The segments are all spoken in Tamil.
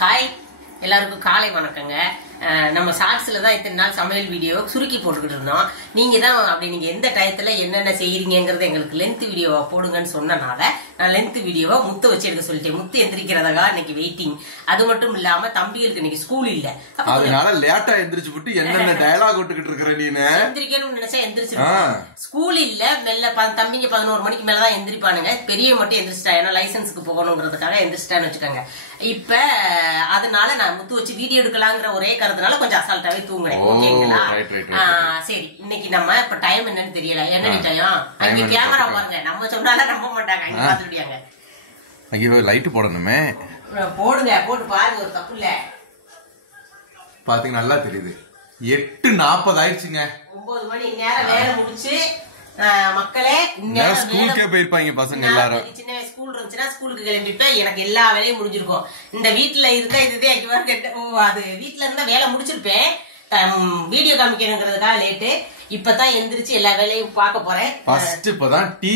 ஹாய், எல்லாருக்கும் காலை வணக்கங்க. நம்ம ஷார்ட்ஸ்ல தான் இத்தனை நாள் சமையல் வீடியோ சுருக்கி போட்டுக்கிட்டு இருந்தோம். நீங்க தான் அப்படி நீங்க எந்த டயத்துல என்னென்ன செய்யறீங்கிறத எங்களுக்கு லென்த் வீடியோவா போடுங்கன்னு சொன்னனால நான் லென்த் வீடியோவா முத்து வச்சு எடுக்க சொல்லிட்டேன். முத்து எந்திரிக்கிறதா இன்னைக்கு வெயிட்டிங். அது மட்டும் இல்லாம தம்பிகளுக்கு இன்னைக்கு ஸ்கூல் இல்ல, அதனால லேட்டா எந்திரிச்சு விட்டு என்னென்ன டயலாக் விட்டுக்கிட்டு இருக்கிற நீனு. எந்திரிக்கணும்னு நினைச்சா எந்திரிச்சிருக்கோம். ஸ்கூல் இல்ல, மெல்ல தம்பிங்க 11 மணிக்கு மேலதான் எந்திரிப்பானுங்க. பெரிய மட்டும் எந்திரிச்சிட்டா, ஏன்னா லைசன்ஸுக்கு போகணுங்கிறதுக்காக எந்திரிச்சிட்டான்னு வச்சுக்கோங்க. இப்ப அதனால நான் முத்து வச்சு வீடியோ எடுக்கலாங்கிற ஒரே கருத்துனால கொஞ்சம் அசால்ட்டாவே தூங்குறேன். ஓகேங்களா? சரி, இன்னைக்கு நம்ம இப்ப டைம் என்னன்னு தெரியல. என்ன டைம்? அங்க கேமரா பாருங்க, நம்ம சொன்னால நம்ப மாட்டாங்க. அங்க பாத்துட்டியாங்க, அங்க லைட் போடணுமே. போடுங்க, போட்டு பாருங்க, ஒரு தப்பு இல்ல. பாத்தீங்க, நல்லா தெரியுது. 8:40 ஆயிடுச்சுங்க. 9 மணி நேரம் வேலை முடிச்சு மக்களே ஸ்கூலுக்கே போயிருப்பாங்க பசங்க எல்லாரும். சின்ன ஸ்கூல் இருந்துச்சுன்னா ஸ்கூலுக்கு கிளம்பிட்டு எனக்கு எல்லா வேலையும் முடிஞ்சிருக்கும். இந்த வீட்டுல இருந்தா இதுதே அது வீட்டுல இருந்தா வேலை முடிச்சிருப்பேன். Video காமிக்கணுங்கிறதுக்காக late. இப்பதான் எந்திரிச்சு எல்லா வேலையும் பார்க்க போறேன். இப்பதான் டீ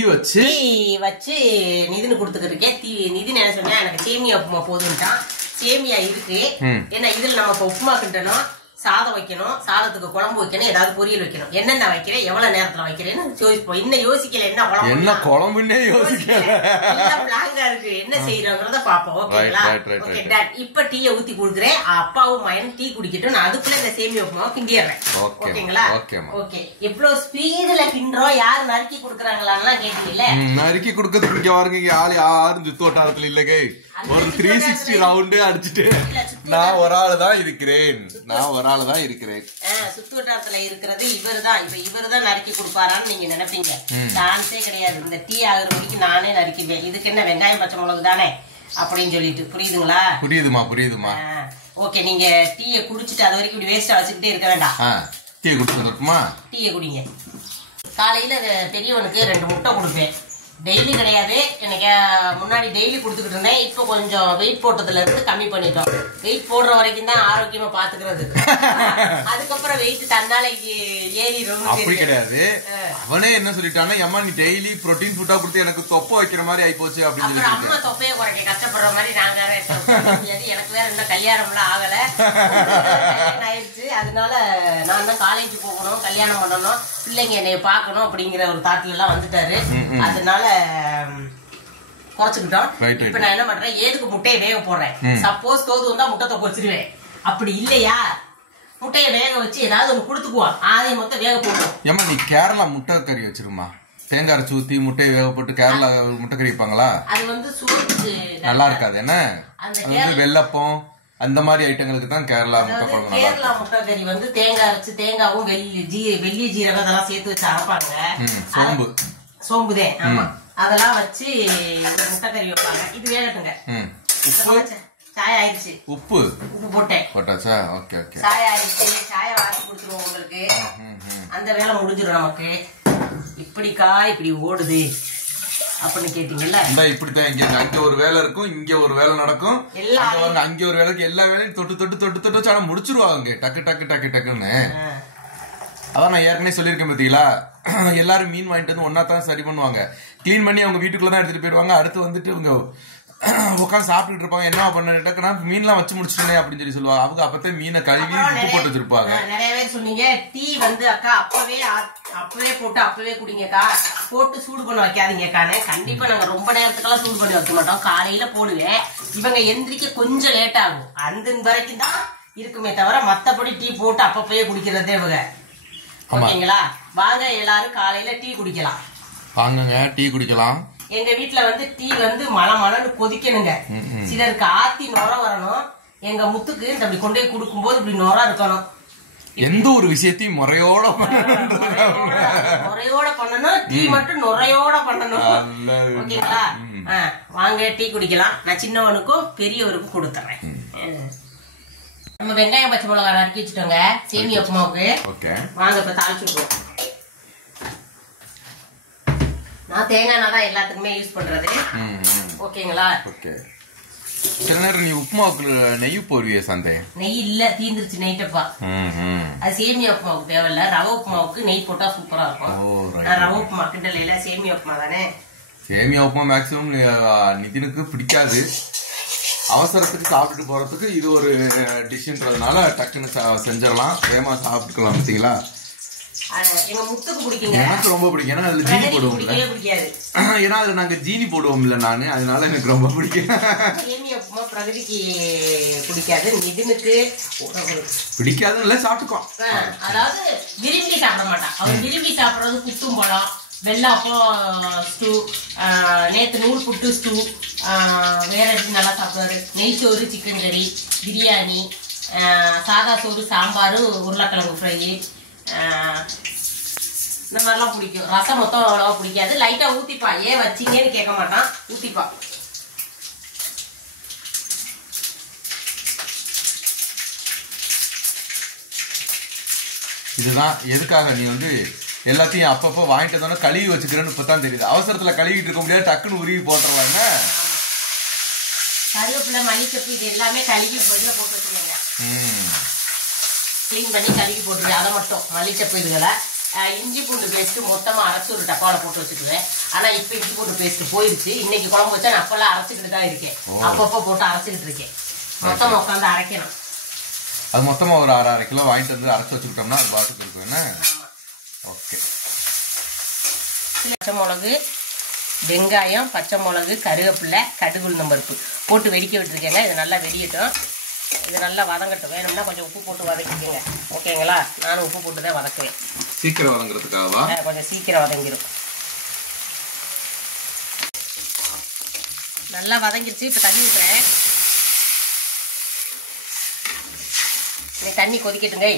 வச்சு நிதினு கொடுத்துக்கிட்டு இருக்கேன். நிதின் என்ன சொன்னா, எனக்கு சேமியா உப்புமா போதுன்ட்டான். சேமியா இருக்கு. ஏன்னா இதுல நம்ம இப்ப உப்புமா கிண்டணும், சாதம் வைக்கணும், சாதத்துக்கு குழம்பு வைக்கணும், ஏதாவது பொரியல் வைக்கணும். என்னென்ன வைக்கிறேன், எவ்வளவு நேரத்துல வைக்கிறேன்னு யோசிப்போம். இன்னும் யோசிக்கல, என்ன குழம்புன்னே யோசிக்கல. பிளாங்கா இருக்கு, என்ன செய்யறோங்கிறத பாப்போம். ஓகேங்களா? இப்ப டீயை ஊத்தி கொடுக்குறேன். அப்பாவும் மயனும் டீ குடிக்கட்டும். நான் அதுக்குள்ள இந்த சேமியா உப்புமா கிண்டிடுறேன். ஓகேங்களா? ஓகே. எவ்வளவு ஸ்பீடுல கிண்டுறோம், யாரு நறுக்கி கொடுக்குறாங்களான்னு கேட்டீங்கல்ல. நறுக்கி கொடுக்கறதுக்கு இங்க வாருங்க, ஆள் யாரும் சுத்து வட்டாரத்துல இல்லைங்க. ஒரு 360 ரவுண்டு அடிச்சுட்டு நான் ஒரு ஆளு தான் இருக்கிறேன். சுத்து வட்டாரத்துல இருக்கிறது இவருதான். இப்ப இவருதான் நறுக்கி கொடுப்பாரான்னு நீங்க நினைப்பீங்க. சான்ஸே கிடையாது. இந்த டீ ஆகுற வரைக்கும் நானே நறுக்கிடுவேன். இதுக்கு என்ன, வெங்காயம் பச்சை மிளகு தானே அப்படின்னு சொல்லிட்டு. புரியுதுங்களா? புரியுதுமா. ஓகே, நீங்க டீயை குடிச்சிட்டு அது வரைக்கும் இப்படி வேஸ்டா வச்சுக்கிட்டே இருக்க வேண்டாம். டீயை குடிச்சுமா, டீயை குடிங்க. காலையில பெரியவனுக்கு 2 முட்டை கொடுப்பேன். டெய்லி கிடையாது, எனக்கு முன்னாடி டெய்லி கொடுத்துக்கிட்டு இருந்தேன். இப்போ கொஞ்சம் வெயிட் போட்டதுல இருந்து கம்மி பண்ணிட்டோம். வெயிட் போடுற வரைக்கும் தான் ஆரோக்கியமா பாத்துக்கிறது. அதுக்கப்புறம் வெயிட் தன்னால ஏறிடும். அப்படி கிடையாது. அவனே என்ன சொல்லிட்டானா, அம்மா நீ டெய்லி புரோட்டீன் ஃபுட்டா கொடுத்து எனக்கு தொப்பை வைக்கிற மாதிரி ஆயிப்போச்சு அப்படின்னு. அம்மா தொப்பைய குறைக்க கஷ்டப்படுற மாதிரி நாங்க முடியாது. எனக்கு வேற இன்னும் கல்யாணம்லாம் ஆகல, ஆயிடுச்சு. அதனால நான் தான் காலேஜ் போகணும், கல்யாணம் பண்ணணும், பிள்ளைங்க என்னைய பாக்கணும் அப்படிங்கிற ஒரு தாட்ல எல்லாம் வந்துட்டாரு. அதனால குறைச்சுக்கிட்டோம். இப்ப நான் என்ன பண்றேன், ஏதுக்கு முட்டையை வேக போடுறேன். சப்போஸ் தோது வந்தா முட்டை தொக்க வச்சிருவேன். அப்படி இல்லையா, முட்டையை வேக வச்சு ஏதாவது ஒண்ணு கொடுத்துக்குவோம். அதையும் மொத்தம் வேக போடுவோம். ஏமா நீ கேரளா முட்டை கறி வச்சிருமா, தேங்காய் அரைச்சு ஊத்தி முட்டையை வேக போட்டு கேரளா முட்டை கறி வைப்பாங்களா? அது சுடுச்சு நல்லா இருக்காது. என்ன அது வெள்ளப்பம் அந்த மாதிரி ஐட்டங்களுக்கு தான் கேரளா முட்டை குழம்பு. கேரளா முட்டை கறி தேங்காய் அரைச்சு, தேங்காவும் வெள்ளி ஜீரகம் அதெல்லாம் சேர்த்து வச்சு அரைப்பாங்க. சோம்புதே, ஆமா, அதெல்லாம் வச்சு முட்டை கறி வைப்பாங்க. இது வேகட்டுங்க. சாயம் ஆயிடுச்சு. உப்பு போட்டாச்சா? ஓகே. சாயம் ஆயிடுச்சு. சாயம் வாசி கொடுத்துருவோம் உங்களுக்கு. அந்த வேலை முடிஞ்சிடும் நமக்கு. இப்படி ஓடுது அப்படின்னு கேட்டீங்கல்ல. இப்படித்தான் அங்க ஒரு வேலை இருக்கும், இங்க ஒரு வேலை நடக்கும். அங்க ஒரு வேலைக்கு எல்லா வேலையும் தொட்டு வச்சு ஆனா முடிச்சிருவாங்க டக்குன்னு. அதான் நான் ஏற்கனவே சொல்லியிருக்கேன் பாத்தீங்களா, எல்லாரும் மீன் வாங்கிட்டு வந்து ஒன்னா தான் சரி பண்ணுவாங்க. கிளீன் பண்ணி அவங்க வீட்டுக்குள்ளதான் எடுத்துட்டு போயிடுவாங்க. அடுத்து வந்துட்டு இவங்க உட்காந்து சாப்பிட்டுட்டு இருப்பாங்க. என்ன பண்ணா மீன்லாம் வச்சு முடிச்சுட்டேன் அப்படின்னு சொல்லி சொல்லுவாங்க. அவங்க அப்பதான் மீனை கழுவி உப்பு போட்டு வச்சிருப்பாங்க. நிறைய பேர் சொன்னீங்க, டீ அக்கா அப்பவே போட்டு அப்பவே குடிங்கக்கா, போட்டு சூடு பண்ண வைக்காதீங்கக்கான்னு. கண்டிப்பா நாங்க ரொம்ப நேரத்துக்கெல்லாம் சூடு பண்ணி வைக்க மாட்டோம். காலையில போடுவேன். இவங்க எந்திரிக்க கொஞ்சம் லேட் ஆகும். அந்த வரைக்கும் தான் இருக்குமே தவிர மத்தபடி டீ போட்டு அப்பப்பவே குடிக்கிறதே இவங்க. ஓகேங்களா? வாங்க எல்லாரும் காலையில டீ குடிக்கலாம். வாங்குங்க, டீ குடிக்கலாம். எங்க வீட்டுல டீ மலன்னு கொதிக்கணுங்க. சிலருக்கு ஆத்தி நொர வரணும். எங்க முத்துக்கு அப்படி கொண்டே குடுக்கும் போது இப்படி நொர இருக்கணும். எந்த ஒரு விஷயத்தையும் முறையோட பண்ணணும். டீ மட்டும் நுரையோட பண்ணணும். ஓகேங்களா? வாங்க டீ குடிக்கலாம். நான் சின்னவனுக்கும் பெரியவருக்கும் கொடுத்துறேன். நம்ம வெங்காயம் பச்சை மிளகா நறுக்கி வச்சுட்டோங்க சேமியா உப்புமாவுக்கு. வாங்க இப்ப தாளிச்சுடுவோம். நான் தேங்காய் தான் எல்லாத்துக்குமே யூஸ் பண்றது. ஓகேங்களா? சில நேரம் நீ உப்புமாவுக்கு நெய் போடுவிய சந்தை. நெய் இல்ல, தீந்துருச்சு நெய்ட்டப்பா. அது சேமியா உப்புமாவுக்கு தேவையில்ல. ரவை உப்புமாவுக்கு நெய் போட்டா சூப்பரா இருக்கும். ரவை உப்புமா கிண்டல, சேமியா உப்புமா தானே. சேமியா உப்புமா மேக்சிமம் நிதினுக்கு பிடிக்காது. அவசரத்துக்கு சாப்பிட்டுட்டு போறதுக்கு இது ஒரு டிஷ்ன்றதுனால டக்குன்னு செஞ்சிடலாம், வேகமா சாப்பிட்டுக்கலாம். பார்த்தீங்களா? எங்க முத்துக்கு பிடிக்குங்க. எனக்கு ரொம்ப பிடிக்கும். ஏன்னா அதுல ஜீனி போடுவோம்ல. ஏன்னா அதுல நாங்க ஜீனி போடுவோம்ல நானு, அதனால எனக்கு ரொம்ப பிடிக்கும். சேமியா உப்புமா பிரகதிக்கு பிடிக்காது, நிதினுக்கு பிடிக்காதுன்னு இல்ல, சாப்பிட்டுக்கோம். அதாவது விரும்பி சாப்பிட மாட்டான். அவன் விரும்பி சாப்பிடுறது புட்டும் பழம், வெள்ளாப்பம் ஸ்டூ, நேற்று நூல் புட்டு ஸ்டூ, வேற எப்படி நல்லா சாப்பிடுவாரு, நெய்ச்சோறு, சிக்கன் கறி, பிரியாணி, சாதா சோறு, சாம்பார், உருளைக்கிழங்கு ஃப்ரை, இந்த மாதிரிலாம் பிடிக்கும். ரசம் மொத்தம் அவ்வளவா பிடிக்காது. லைட்டா ஊத்திப்பா, ஏன் வச்சிங்கன்னு கேட்க மாட்டான், ஊத்திப்பா. இதுதான் எதுக்காக நீ வந்து எல்லாத்தையும் அப்பப்போ வாங்கிட்டு வந்தோன்னா கழுவி வச்சுக்கிறேன்னு இப்பதான் தெரியுது. அவசரத்துல கழுவிட்டு இருக்க முடியாது, டக்குன்னு உருவி போட்டுடலாங்க. கருவேப்பிலை, மல்லிச்சப்பு இது எல்லாமே கழுவி வெளில போட்டு வச்சுக்கோங்க. கிளீன் பண்ணி கழுவி போட்டுருவேன். அதை மட்டும் மல்லிச்சப்பு இதுகளை இஞ்சி பூண்டு பேஸ்ட் மொத்தமா அரைச்சி ஒரு டப்பாவில் போட்டு வச்சுக்குவேன். ஆனா இப்ப இஞ்சி பூண்டு பேஸ்ட் போயிருச்சு. இன்னைக்கு குழம்பு வச்சா நான் அப்பெல்லாம் அரைச்சிக்கிட்டு தான் இருக்கேன். அப்பப்போ போட்டு அரைச்சிக்கிட்டு இருக்கேன். மொத்தமா உட்காந்து அரைக்கணும். அது மொத்தமா ஒரு 6 கிலோ வாங்கிட்டு வந்து அரைச்சி வச்சுக்கிட்டோம்னா அது பாட்டுக்கு இருக்குவேன். ஓகே. பச்சை மிளகு, வெங்காயம், பச்சை மிளகு, கருவேப்பிலை, கடுகு, உளுந்தம் பருப்பு போட்டு வெடிக்க விட்டுருக்கேங்க. இது நல்லா வெடியட்டும். இது நல்லா வதங்கட்டும். வேணும்னா கொஞ்சம் உப்பு போட்டு வதக்கிக்கோங்க. ஓகேங்களா? நானும் உப்பு போட்டு தான் வதக்குவேன். சீக்கிரம் வதங்குறதுக்காகவா? கொஞ்சம் சீக்கிரம் வதங்கிடும். நல்லா வதங்கிருச்சு. இப்போ தண்ணி ஊற்றுறேன். தண்ணி கொதிக்கட்டுங்க.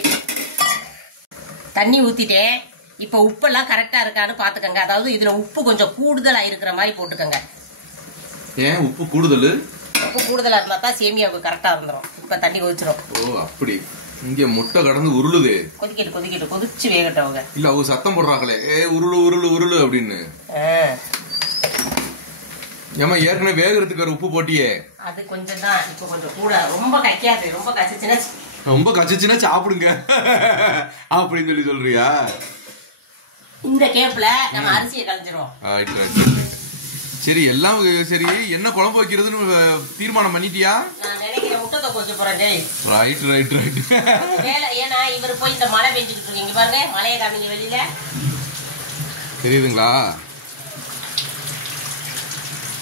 தண்ணி ஊற்றிட்டேன். இப்போ உப்பெல்லாம் கரெக்டாக இருக்கான்னு பார்த்துக்கங்க. அதாவது இதில் உப்பு கொஞ்சம் கூடுதலாக இருக்கிற மாதிரி போட்டுக்கோங்க. ஏன் உப்பு கூடுதல்? உப்பு கூடுதலாக இருந்தால் தான் சேமியாவுக்கு கரெக்டாக இருந்துடும். இப்போ தண்ணி கொதிச்சிடும். ஓ அப்படி. இங்க முட்டை கடந்து உருளுது. கொதிக்கட்டு கொதிச்சு வேகட்டும். அவங்க இல்ல அவங்க சத்தம் போடுறாங்களே, உருளு உருளு உருளு அப்படின்னு. ஏமா ஏற்கனவே வேகிறதுக்கு ஒரு உப்பு போட்டியே, அது கொஞ்சம் தான். இப்போ கொஞ்சம் கூட, ரொம்ப கக்காது. ரொம்ப கச்சிச்சுன்னா சாப்பிடுங்க அப்படின்னு சொல்லி சொல்றியா? இந்த கேப்ல நம்ம அரிசியை கலந்துரும். சரி எல்லாம் சரி. என்ன குழம்பு வைக்கிறதுன்னு தீர்மானம் பண்ணிட்டியா? நான் நினைக்கிறேன் முட்டை தொக்கு வைக்க போறேன். Right right right. ஏன்னா இவர் போய் இந்த மழை பெஞ்சுக்கிட்டு இருக்கு. இங்க பாருங்க, மழையை காமிங்க வெளியில. தெரியுதுங்களா?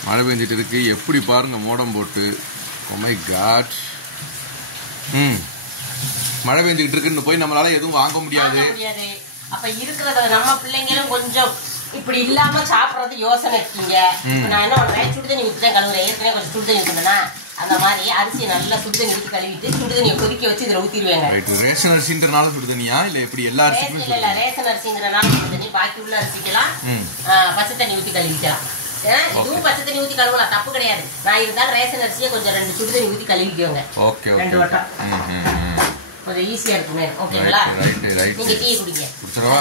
மழை பெஞ்சிட்டு இருக்கு. எப்படி பாருங்க மோடம் போட்டு. Oh my God. மழை பெஞ்சுக்கிட்டு இருக்குன்னு போய் நம்மளால எதுவும் வாங்க முடியாது. அப்ப இருக்கிறத நம்ம பிள்ளைங்களும் கொஞ்சம் இப்படி இல்லாம சாப்பிடறது யோசனை இருக்கீங்க. நான் என்ன பண்றேன், சுடுதண்ணி ஊற்றி தான் கழுவுறேன். ஏற்கனவே கொஞ்சம் சுடுதண்ணி ஊற்றினா அந்த மாதிரி அரிசியை நல்லா சுடுதண்ணி ஊற்றி கழுவிட்டு சுடுதண்ணியை கொதிக்க வச்சு இதுல ஊத்திடுவேங்க. ரேஷன் அரிசின்றனால சுடுதண்ணியா இல்ல எப்படி? எல்லா அரிசியும் இல்ல, ரேஷன் அரிசிங்கிறனால சுடுதண்ணி. பாக்கி உள்ள அரிசிக்கலாம் பச்சை தண்ணி ஊற்றி கழுவிக்கலாம். இதுவும் பச்சை தண்ணி ஊற்றி கழுவலாம், தப்பு கிடையாது. நான் இருந்தாலும் ரேஷன் அரிசியை கொஞ்சம் 2 சுடுதண்ணி ஊற்றி கழுவிக்கோங்க. 2 வட்டம் கொஞ்சம் ஈஸியா இருக்குமே. ஓகேங்களா? நீங்க டீ குடிங்க. குடிச்சிரவா?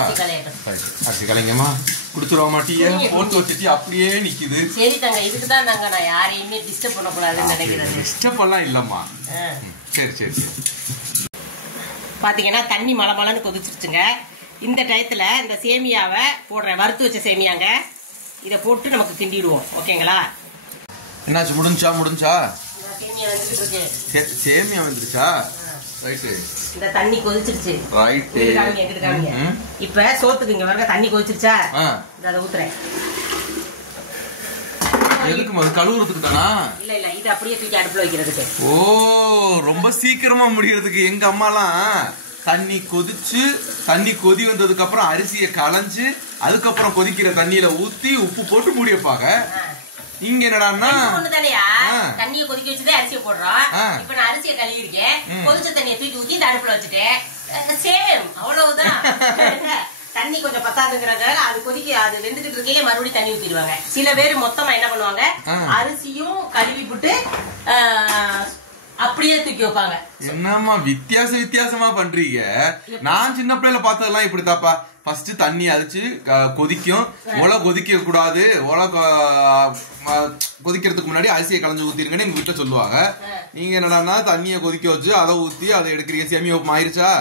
அரிசி கலைங்கம்மா. குடிச்சிரவாமா? டீயை போட்டு வச்சுட்டு அப்படியே நிக்குது. சரி தங்க, இதுக்கு தான் நாங்க நான் யாரையுமே டிஸ்டர்ப் பண்ணக்கூடாதுன்னு நினைக்கிறேன். டிஸ்டர்ப் எல்லாம் இல்லம்மா. சரி சரி சரி. பாத்தீங்கன்னா தண்ணி மலமலன்னு கொதிச்சிருச்சுங்க. இந்த டயத்துல இந்த சேமியாவை போடுறேன். வறுத்து வச்ச சேமியாங்க. இதை போட்டு நமக்கு கிண்டிடுவோம். ஓகேங்களா? என்னாச்சு? முடிஞ்சா? சேமியா வந்துட்டு இருக்கு. சேமியா வந்துருச்சா? இந்த தண்ணி கொதிச்சிருச்சு. ரைட். இப்ப சோத்துக்கு இங்க வர தண்ணி கொதிச்சிருச்சா? அதை ஊத்துறேன். எதுக்கு? அது கழுவுறதுக்கு தானா? இல்ல இது அப்படியே தூக்கி அடுப்புல வைக்கிறதுக்கு. ஓ ரொம்ப சீக்கிரமா முடியறதுக்கு. எங்க அம்மாலாம் தண்ணி கொதிச்சு, தண்ணி கொதி வந்ததுக்கு அப்புறம் அரிசியை களைஞ்சு அதுக்கப்புறம் கொதிக்கிற தண்ணியில ஊத்தி உப்பு போட்டு மூடி வைப்பாங்க. இங்க என்னடான்னா தண்ணியை கொதிக்க வச்சுதான் அரிசியை போடுறோம். இப்ப நான் அரிசியை கழுவி இருக்கேன். கொதிச்ச தண்ணியை தூக்கி ஊத்தி இந்த அடுப்புல வச்சுட்டேன். சேம் அவ்வளவுதான். தண்ணி கொஞ்சம் பத்தாதுங்கிறதுனால அது கொதிக்க, அது வெந்துகிட்டு இருக்கையிலே மறுபடியும் தண்ணி ஊத்திடுவாங்க. சில பேர் மொத்தமா என்ன பண்ணுவாங்க, அரிசியும் கழுவி போட்டு அப்படியே தூக்கி வைப்பாங்க. என்னம்மா வித்தியாசமா பண்றீங்க? நான் சின்ன பிள்ளைல பார்த்ததெல்லாம் இப்படித்தாப்பா. ஃபர்ஸ்ட் தண்ணி அரைச்சு கொதிக்கும். ஒலை கொதிக்க கூடாது. ஒலை கொதிக்கிறதுக்கு முன்னாடி அரிசியை கலந்து ஊத்திருங்கன்னு எங்க வீட்டுல சொல்லுவாங்க. நீங்க என்னன்னா தண்ணியை கொதிக்க வச்சு அதை ஊத்தி அதை எடுக்கிறீங்க. சேமியா உப்புமா ஆயிருச்சா?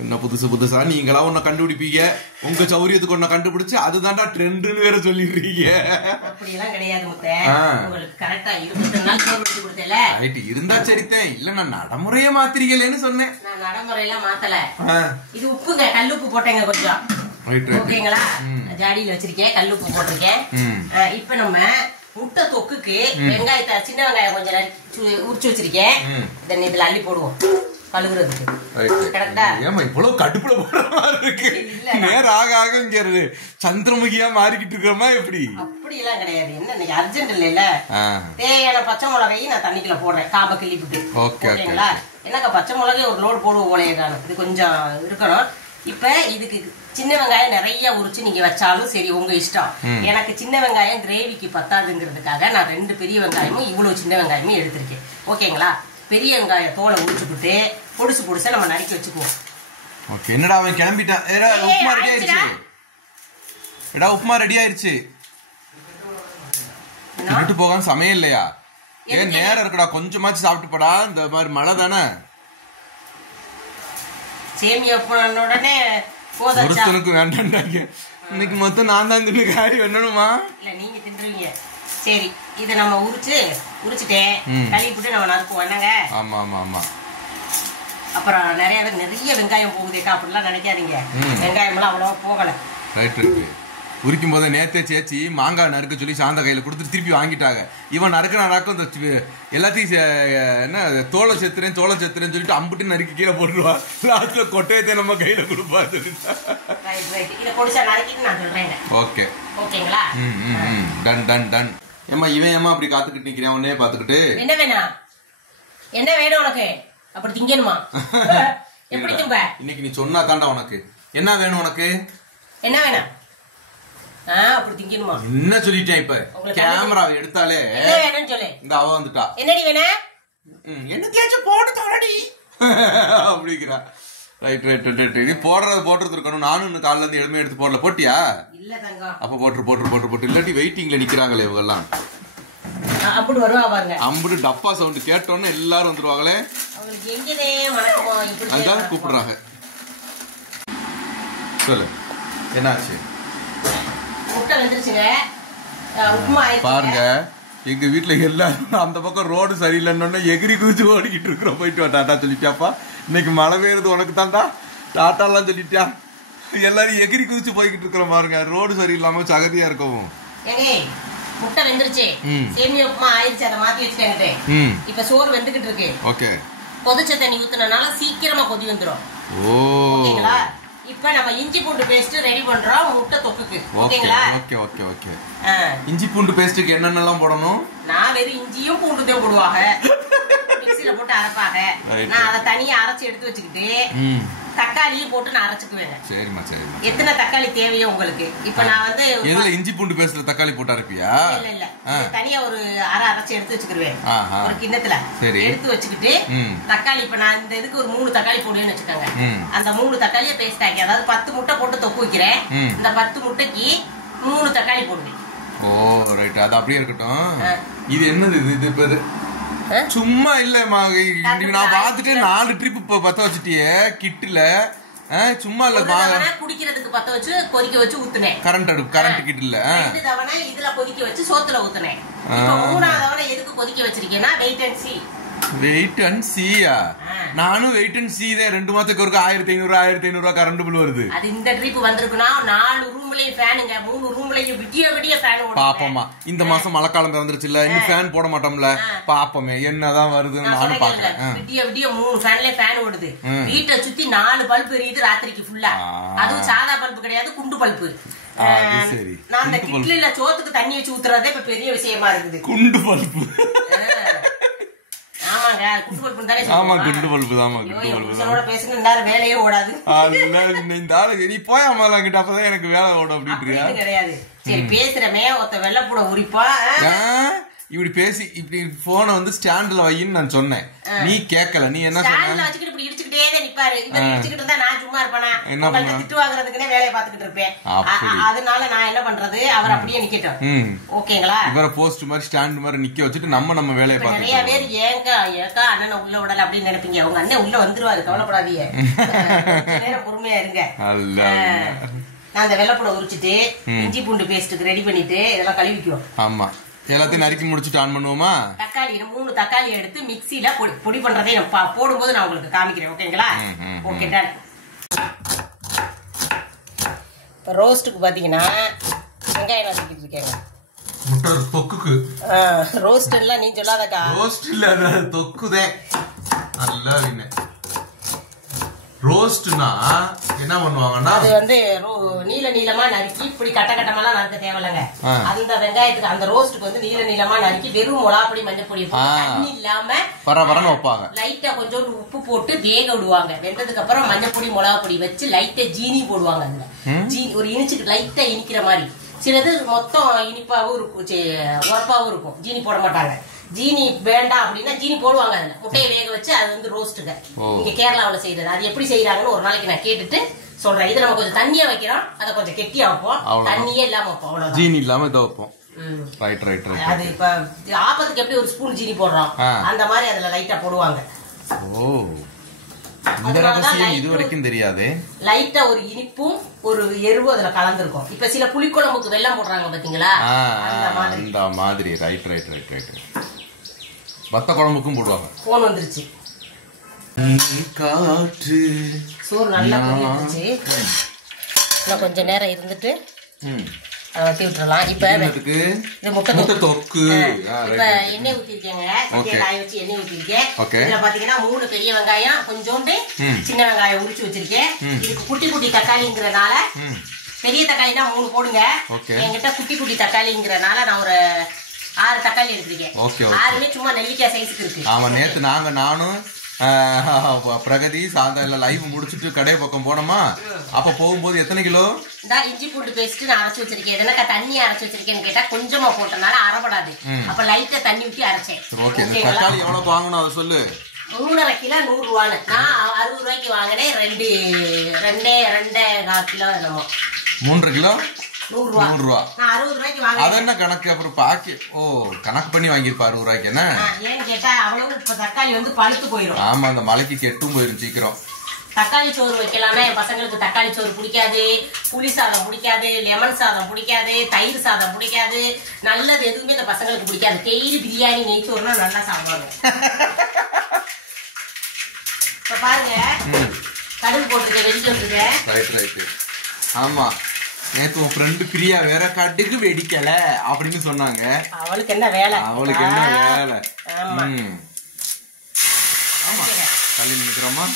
என்ன புதுசா நீங்களா ஒன்ன கண்டுபிடிப்பீங்க, உங்க சௌரியத்துக்கு ஒன்ன கண்டுபிடிச்சு அதுதான்டா ட்ரெண்டுன்னு வேற சொல்லிடுறீங்க. அப்படி எல்லாம் கிடையாது முத்தே. உங்களுக்கு கரெக்டா 28 நாள் சோறு வச்சு கொடுத்தேல. ரைட், இருந்தா சரிதான். இல்ல நான் நடைமுறைய மாத்திரீங்களேன்னு சொன்னேன். நான் நடைமுறையெல்லாம் மாத்தல. இது உப்புங்க, கல்லுப்பு போட்டேங்க கொஞ்சம். ஓகேங்களா? ஜாடியில வச்சிருக்கேன், கல்லுப்பு போட்டிருக்கேன். இப்ப நம்ம முட்டை தொக்குக்கு வெங்காயத்தை, சின்ன வெங்காயம் கொஞ்சம் உரிச்சு வச்சிருக்கேன். இதை இதுல அள்ளி போடுவோம் கழுகுறதுக்கு. ஏமா இவ்வளவு கடுப்புல போடுற மாதிரி இருக்கு? நேரம் ஆக ஆக இங்க சந்திரமுகியா மாறிக்கிட்டு இருக்கிறோமா எப்படி? அப்படி எல்லாம் கிடையாது. என்ன இன்னைக்கு அர்ஜென்ட் இல்ல. தேவையான பச்சை மிளகையும் நான் தண்ணிக்குள்ள போடுறேன், காம்பை கிள்ளிவிட்டு. ஓகேங்களா? என்னக்கா பச்சை மிளகை ஒரு லோடு போடுவோம் போலயே காணும், இது கொஞ்சம் இருக்கணும். இப்ப இதுக்கு சின்ன வெங்காயம் நிறைய உரிச்சு நீங்க வச்சாலும் சரி, உங்க இஷ்டம். எனக்கு சின்ன வெங்காயம் கிரேவிக்கு பத்தாதுங்கிறதுக்காக நான் 2 பெரிய வெங்காயமும் இவ்வளவு சின்ன வெங்காயமும் எடுத்திருக்கேன். ஓகேங்களா? பெரிய வெங்காயம் தோலை உரிச்சுக்கிட்டு பொடுசா நம்ம நறுக்கி வச்சுக்குவோம். ஓகே. என்னடா அவன் கிளம்பிட்டான். உப்புமா ரெடி ஆயிருச்சு. உப்புமா ரெடி ஆயிருச்சு. விட்டு போகாம சமையல் இல்லையா? ஏன் நேரம் இருக்குடா, கொஞ்சமாச்சு சாப்பிட்டு போடா. இந்த மாதிரி மழை தானே. சேமியா உடனே ஒருத்தனுக்கு வேண்டாண்டாங்க. இன்னைக்கு மொத்தம் நான் தான் தின்னு காய் வேணுமா? இல்ல நீங்க தின்றுவீங்க. சரி, இதை நம்ம உரிச்சுட்டேன், கழுவிட்டு நம்ம நறுக்குவோம். என்னங்க? ஆமா ஆமா ஆமா. அப்புறம் நிறைய வெங்காயம் போகுதேக்கா அப்படிலாம் நினைக்காதீங்க. வெங்காயம் எல்லாம் அவ்வளவா போகல. ரைட் இருக்கு. உரிக்கும் போது நேத்தே சேச்சி மாங்காய் நறுக்க சொல்லி சாந்த கையில கொடுத்து திருப்பி வாங்கிட்டாங்க. இவன் நறுக்கும் எல்லாத்தையும் என்ன தோலை செத்துறேன்னு சொல்லிட்டு அம்புட்டு நறுக்கி கீழே போட்டுருவா. லாஸ்ட்ல கொட்டையத்தை நம்ம கையில கொடுப்பா. ஓகே ஓகேங்களா? Done done done. ஏமா இவன் ஏமா அப்படி காத்துக்கிட்டு நிக்கிறேன் உன்னே பாத்துக்கிட்டு? என்ன வேணும் உனக்கு? அப்படி திங்கணுமா? எப்படி திம்ப? இன்னைக்கு நீ சொன்னா தாண்டா உனக்கு என்ன வேணும். உனக்கு என்ன வேணும்? அப்படி திங்கணுமா? என்ன சொல்லிட்டேன். இப்ப கேமராவை எடுத்தாலே இந்த அவ வந்துட்டா. என்னடி வேணும்? என்னத்தையாச்சும் போட்டு தோறடி அப்படிங்கிறா. Right right right. இது போடுறது இருக்கணும். நானும் இன்னும் காலைல இருந்து எதுவுமே எடுத்து போடல. போட்டியா? இல்ல தங்கம். அப்ப போட்டு இல்லாட்டி வெயிட்டிங்ல நிக்கிறாங்களே இவங்க எல்லாம். அப்படி வருவாங்க. அம்புட்டு டப்பா சவுண்ட் கேட்டோன்னு எல்லாரும் வந்துருவாங்களே. அதுதான் கூப்பிடுறாங்க. சொல்லு என்னாச்சு? பாருங்க, எங்க வீட்டுல எல்லாரும் அந்த பக்கம் ரோடு சரியில்லைன்னு எகிரி குதிச்சு ஓடிக்கிட்டு இருக்கிறோம். போயிட்டு வா டாட்டா சொல்லிட்டியாப்பா. இன்னைக்கு மழை பெய்யுறது உனக்கு தான்டா. டாட்டாலாம் சொல்லிட்டியா? எல்லாரும் எகிரி குதிச்சு போய்கிட்டு இருக்கிறோம். பாருங்க, ரோடு சரியில்லாம சகதியா இருக்கும். முட்டை வெந்துருச்சு, சேமியா உப்புமா ஆயிடுச்சு, அதை மாத்தி வச்சுட்டேன். இப்ப சோறு வெந்துகிட்டு இருக்கு. ஓகே. கொதிச்ச தண்ணி ஊத்துனனால சீக்கிரமா கொதி வந்துரும். ஓகேங்களா? இப்ப நம்ம இஞ்சி பூண்டு பேஸ்ட் ரெடி பண்றோம் முட்டை தொக்குக்கு. ஓகேங்களா? Okay okay okay. இஞ்சி பூண்டு பேஸ்ட்க்கு என்னென்னலாம் போடணும்? நான் வெறும் இஞ்சியும் பூண்டுதையும் போடுவாங்க, மிக்ஸில போட்டு அரைப்பாங்க. நான் அதை தனியா அரைச்சு எடுத்து வச்சுக்கிட்டு தக்காளியும் போட்டு நான் அரைச்சுக்குவேங்க. சரிமா சரிமா. எத்தனை தக்காளி தேவையோ உங்களுக்கு. இப்ப நான் வந்து எதுல இஞ்சி பூண்டு பேஸ்ட்ல தக்காளி போட்டு அரைப்பியா? இல்ல இல்ல, தனியா ஒரு அரைச்சு எடுத்து வச்சுக்குவேன் ஒரு கிண்ணத்துல. எடுத்து வச்சுக்கிட்டு தக்காளி இப்ப நான் இந்த இதுக்கு ஒரு 3 தக்காளி போடுவேன்னு வச்சுக்கோங்க. அந்த 3 தக்காளியை பேஸ்ட் ஆக்கி, அதாவது 10 முட்டை போட்டு தொக்கு வைக்கிறேன். இந்த 10 முட்டைக்கு 3 தக்காளி போடுவேன். ஓ ரைட், அது அப்படியே இருக்கட்டும். இது என்னது? இது இப்ப சும்மா இல்லம்மா, நான் பாத்துட்டு 4 ட்ரிப் பத்த வச்சுட்டியே கிட்டுல. சும்மா இல்ல, குடிக்கிறதுக்கு பத்த வச்சு கொதிக்க வச்சு ஊத்துனேன். கரண்ட் கிட்டுல 2 தவணை இதுல கொதிக்க வச்சு சோத்துல ஊத்துனேன். இப்ப 3ஆவது தவணை எதுக்கு கொதிக்க வச்சிருக்கேன்னா wait and see. Wait and சீயா? நானும் வெயிட் அண்ட் சீ தான். 2 மாசத்துக்கு ஒரு 1500 கரண்ட் பில் வருது. அது இந்த ட்ரிப் வந்திருக்குன்னா 4 ரூம்லயும் ஃபேனுங்க, 3 ரூம்லயும் விடிய ஃபேன் ஓடுது. பாப்போமா, இந்த மாசம் மழைக்காலம் பிறந்துருச்சுல்ல, இன்னும் ஃபேன் போட மாட்டோம்ல. பாப்போமே என்னதான் வருதுன்னு நானும் பாக்குறேன். விடிய 3 ஃபேன்ல ஃபேன் ஓடுது. வீட்டை சுத்தி 4 பல்ப் எரியுது ராத்திரிக்கு ஃபுல்லா. அதுவும் சாதா பல்ப் கிடையாது, குண்டு பல்ப். நான் அந்த கிட்ல சோத்துக்கு தண்ணி வச்சு ஊத்துறதே இப்ப பெரிய விஷயமா இருக்குது. குண்டு பல்ப். ஆமாங்க, குண்டு பல்பு தானே. ஆமா, குண்டு பல்பு தான். குண்டு பல்பு பேசுங்க, இந்த வேலையே ஓடாது. நீ போய் அம்மாங்கிட்ட அப்பதான் எனக்கு வேலை ஓடும் அப்படின்றியா? கிடையாது. சரி பேசுறமே, ஒருத்த வெள்ளப்பூட உரிப்பா. இப்படி பேசி இப்படி போனை வந்து ஸ்டாண்ட்ல வைன்னு நான் சொன்னேன். நீ கேட்கல. நீ என்ன சொன்ன? வச்சுக்கிட்டு இப்படி இடிச்சுக்கிட்டே நிப்பாரு. இவர் இடிச்சுக்கிட்டு இருந்தா நான் சும்மா இருப்பேனா? உங்கள்ட்ட திட்டு வாங்குறதுக்குனே வேலையை பார்த்துக்கிட்டு இருப்பேன். அதனால நான் என்ன பண்றது, அவர் அப்படியே நிக்கட்டும். ஓகேங்களா? இவர போஸ்ட் மாதிரி ஸ்டாண்ட் மாதிரி நிக்க வச்சுட்டு நம்ம வேலையை பார்த்து நிறைய பேர் ஏங்கா அண்ணனை உள்ள விடல அப்படின்னு நினைப்பீங்க. அவங்க அண்ணன் உள்ள வந்துருவாரு, கவலைப்படாதீங்க. நேரம் பொறுமையா இருங்க. நான் அந்த வெள்ளைப்பூட உரிச்சிட்டு இஞ்சி பூண்டு பேஸ்ட்டுக்கு ரெடி பண்ணிட்டு இதெல்லாம் கழுவிக்குவோம். ஆமா, எல்லாத்தையும் நறுக்கி முடிச்சுட்டு ஆன் பண்ணுவோமா? தக்காளி 3 தக்காளி எடுத்து மிக்சியில பொடி பண்றதே போடும்போது நான் உங்களுக்கு காமிக்கிறேன். ஓகேங்களா? Okay done. இப்போ ரோஸ்ட்டுக்கு பாத்தீங்கன்னா வெங்காயம் நறுக்கிட்டு இருக்கேங்க. முட்டை தொக்குக்கு ரோஸ்ட் எல்லாம் நீ சொல்லாதக்கா. ரோஸ்ட் இல்ல, தொக்குதே. நல்லா இருக்கு. ரோஸ்ட்னா என்ன பண்ணுவாங்கன்னா அது வந்து நீல நீளமா நறுக்கி இப்படி கட்டமா நறுக்க தேவையில்லைங்க. அந்த வெங்காயத்துக்கு அந்த ரோஸ்ட்டுக்கு வந்து நீல நீளமா நறுக்கி வெறும் மிளகாப்பொடி மஞ்சள் பொடி தண்ணி இல்லாம பரபரன்னு வைப்பாங்க. லைட்டா கொஞ்சோண்டு உப்பு போட்டு வேக விடுவாங்க. வெந்ததுக்கு அப்புறம் மஞ்சள் பொடி மிளகாப்பொடி வச்சு லைட்டா ஜீனி போடுவாங்க. அதுல ஒரு இனிச்சுக்கு லைட்டா இனிக்கிற மாதிரி. சிலது மொத்தம் இனிப்பாவும் இருக்கும், உரப்பாவும் இருக்கும். ஜீனி போட மாட்டாங்க. ஜீனி வேண்டாம் அப்படின்னா ஜீனி போடுவாங்க. அதுல முட்டையை வேக வச்சு அது வந்து ரோஸ்ட்டுங்க. இங்க கேரளாவில செய்யறது. அது எப்படி செய்யறாங்கன்னு ஒரு நாளைக்கு நான் கேட்டுட்டு சொல்றேன். இது நம்ம கொஞ்சம் தண்ணியா வைக்கிறோம், அதை கொஞ்சம் கெட்டியா வைப்போம். தண்ணியே இல்லாம வைப்போம், அவ்வளவு ஜீனி இல்லாம இதை வைப்போம். அது இப்ப ஆப்பத்துக்கு எப்படி ஒரு ஸ்பூன் ஜீனி போடுறோம், அந்த மாதிரி அதுல லைட்டா போடுவாங்க. இது வரைக்கும் தெரியாது. லைட்டா ஒரு இனிப்பும் ஒரு எருவும் அதுல கலந்துருக்கும். இப்ப சில புளிக்குழம்புக்கு வெல்லம் போடுறாங்க பாத்தீங்களா, அந்த மாதிரி. வத்த குழம்புக்கும் போடுவாங்க. போன் வந்துருச்சு. காற்று சோறு நல்லா கொதிச்சு கொஞ்ச நேரம் இருந்துட்டு அதை வத்தி விட்டுறலாம். இப்ப முட்டை தொக்கு. இப்ப எண்ணெய் ஊத்திருக்கேங்க. காய வச்சு எண்ணெய் ஊத்திருக்கேன். இதுல பாத்தீங்கன்னா 3 பெரிய வெங்காயம், கொஞ்சோண்டு சின்ன வெங்காயம் உரிச்சு வச்சிருக்கேன். இதுக்கு குட்டி குட்டி தக்காளிங்கிறனால, பெரிய தக்காளினா 3 போடுங்க. என்கிட்ட குட்டி குட்டி தக்காளிங்கிறனால நான் ஒரு 6 தக்காளி எடுத்துருக்கேன். 6மே சும்மா நெல்லிக்காய் சைஸுக்கு இருக்கு. ஆமா, நேத்து நானும் பிரகதி சாயந்தரம் லைவ் முடிச்சுட்டு கடை பக்கம் போனோமா, அப்ப போகும்போது எத்தனை கிலோ இஞ்சி பூண்டு பேஸ்ட் நான் அரைச்சு வச்சிருக்கேன். எதனாக்கா தண்ணி அரைச்சு வச்சிருக்கேன்னு கேட்டா கொஞ்சமா போட்டனால அரைப்படாது. அப்ப லைட்டா தண்ணி ஊற்றி அரைச்சேன். தக்காளி எவ்வளவு வாங்கணும் அதை சொல்லு. 3.5 கிலோ 100 ரூபான்னு. நான் 60 ரூபாய்க்கு வாங்கினேன். 2.5 கிலோ என்னமோ. 3 கிலோ 100 ரூபா. நான் 60 ரூபாய்க்கு வாங்கினேன். அது என்ன கணக்கு? அப்புறம் பாக்கி கணக்கு பண்ணி வாங்கிருப்பா 60 ரூபாய்க்கு. என்ன ஏன்னு கேட்டா அவ்வளவு இப்ப தக்காளி வந்து பழுத்து போயிடும். ஆமா, அந்த மலைக்கு கெட்டும் போயிடும் சீக்கிரம். தக்காளி சோறு வைக்கலாம்னா என் பசங்களுக்கு தக்காளி சோறு பிடிக்காது, புளி சாதம் பிடிக்காது, லெமன் சாதம் பிடிக்காது, தயிர் சாதம் பிடிக்காது. நல்லது எதுவுமே இந்த பசங்களுக்கு பிடிக்காது. டெய்லி பிரியாணி நெய் சோறுனா நல்லா சாப்பிடுவாங்க. இப்ப பாருங்க, கடுகு போட்டிருக்கேன், வெடிக்க விட்டுருக்கேன். ஆமா, நேத்து உன் ஃப்ரெண்டு பிரியா வேற கடுகு வெடிக்கல அப்படின்னு சொன்னாங்க. அவளுக்கு என்ன வேலை? ஆமா, தள்ளி நினைக்கிறோமா.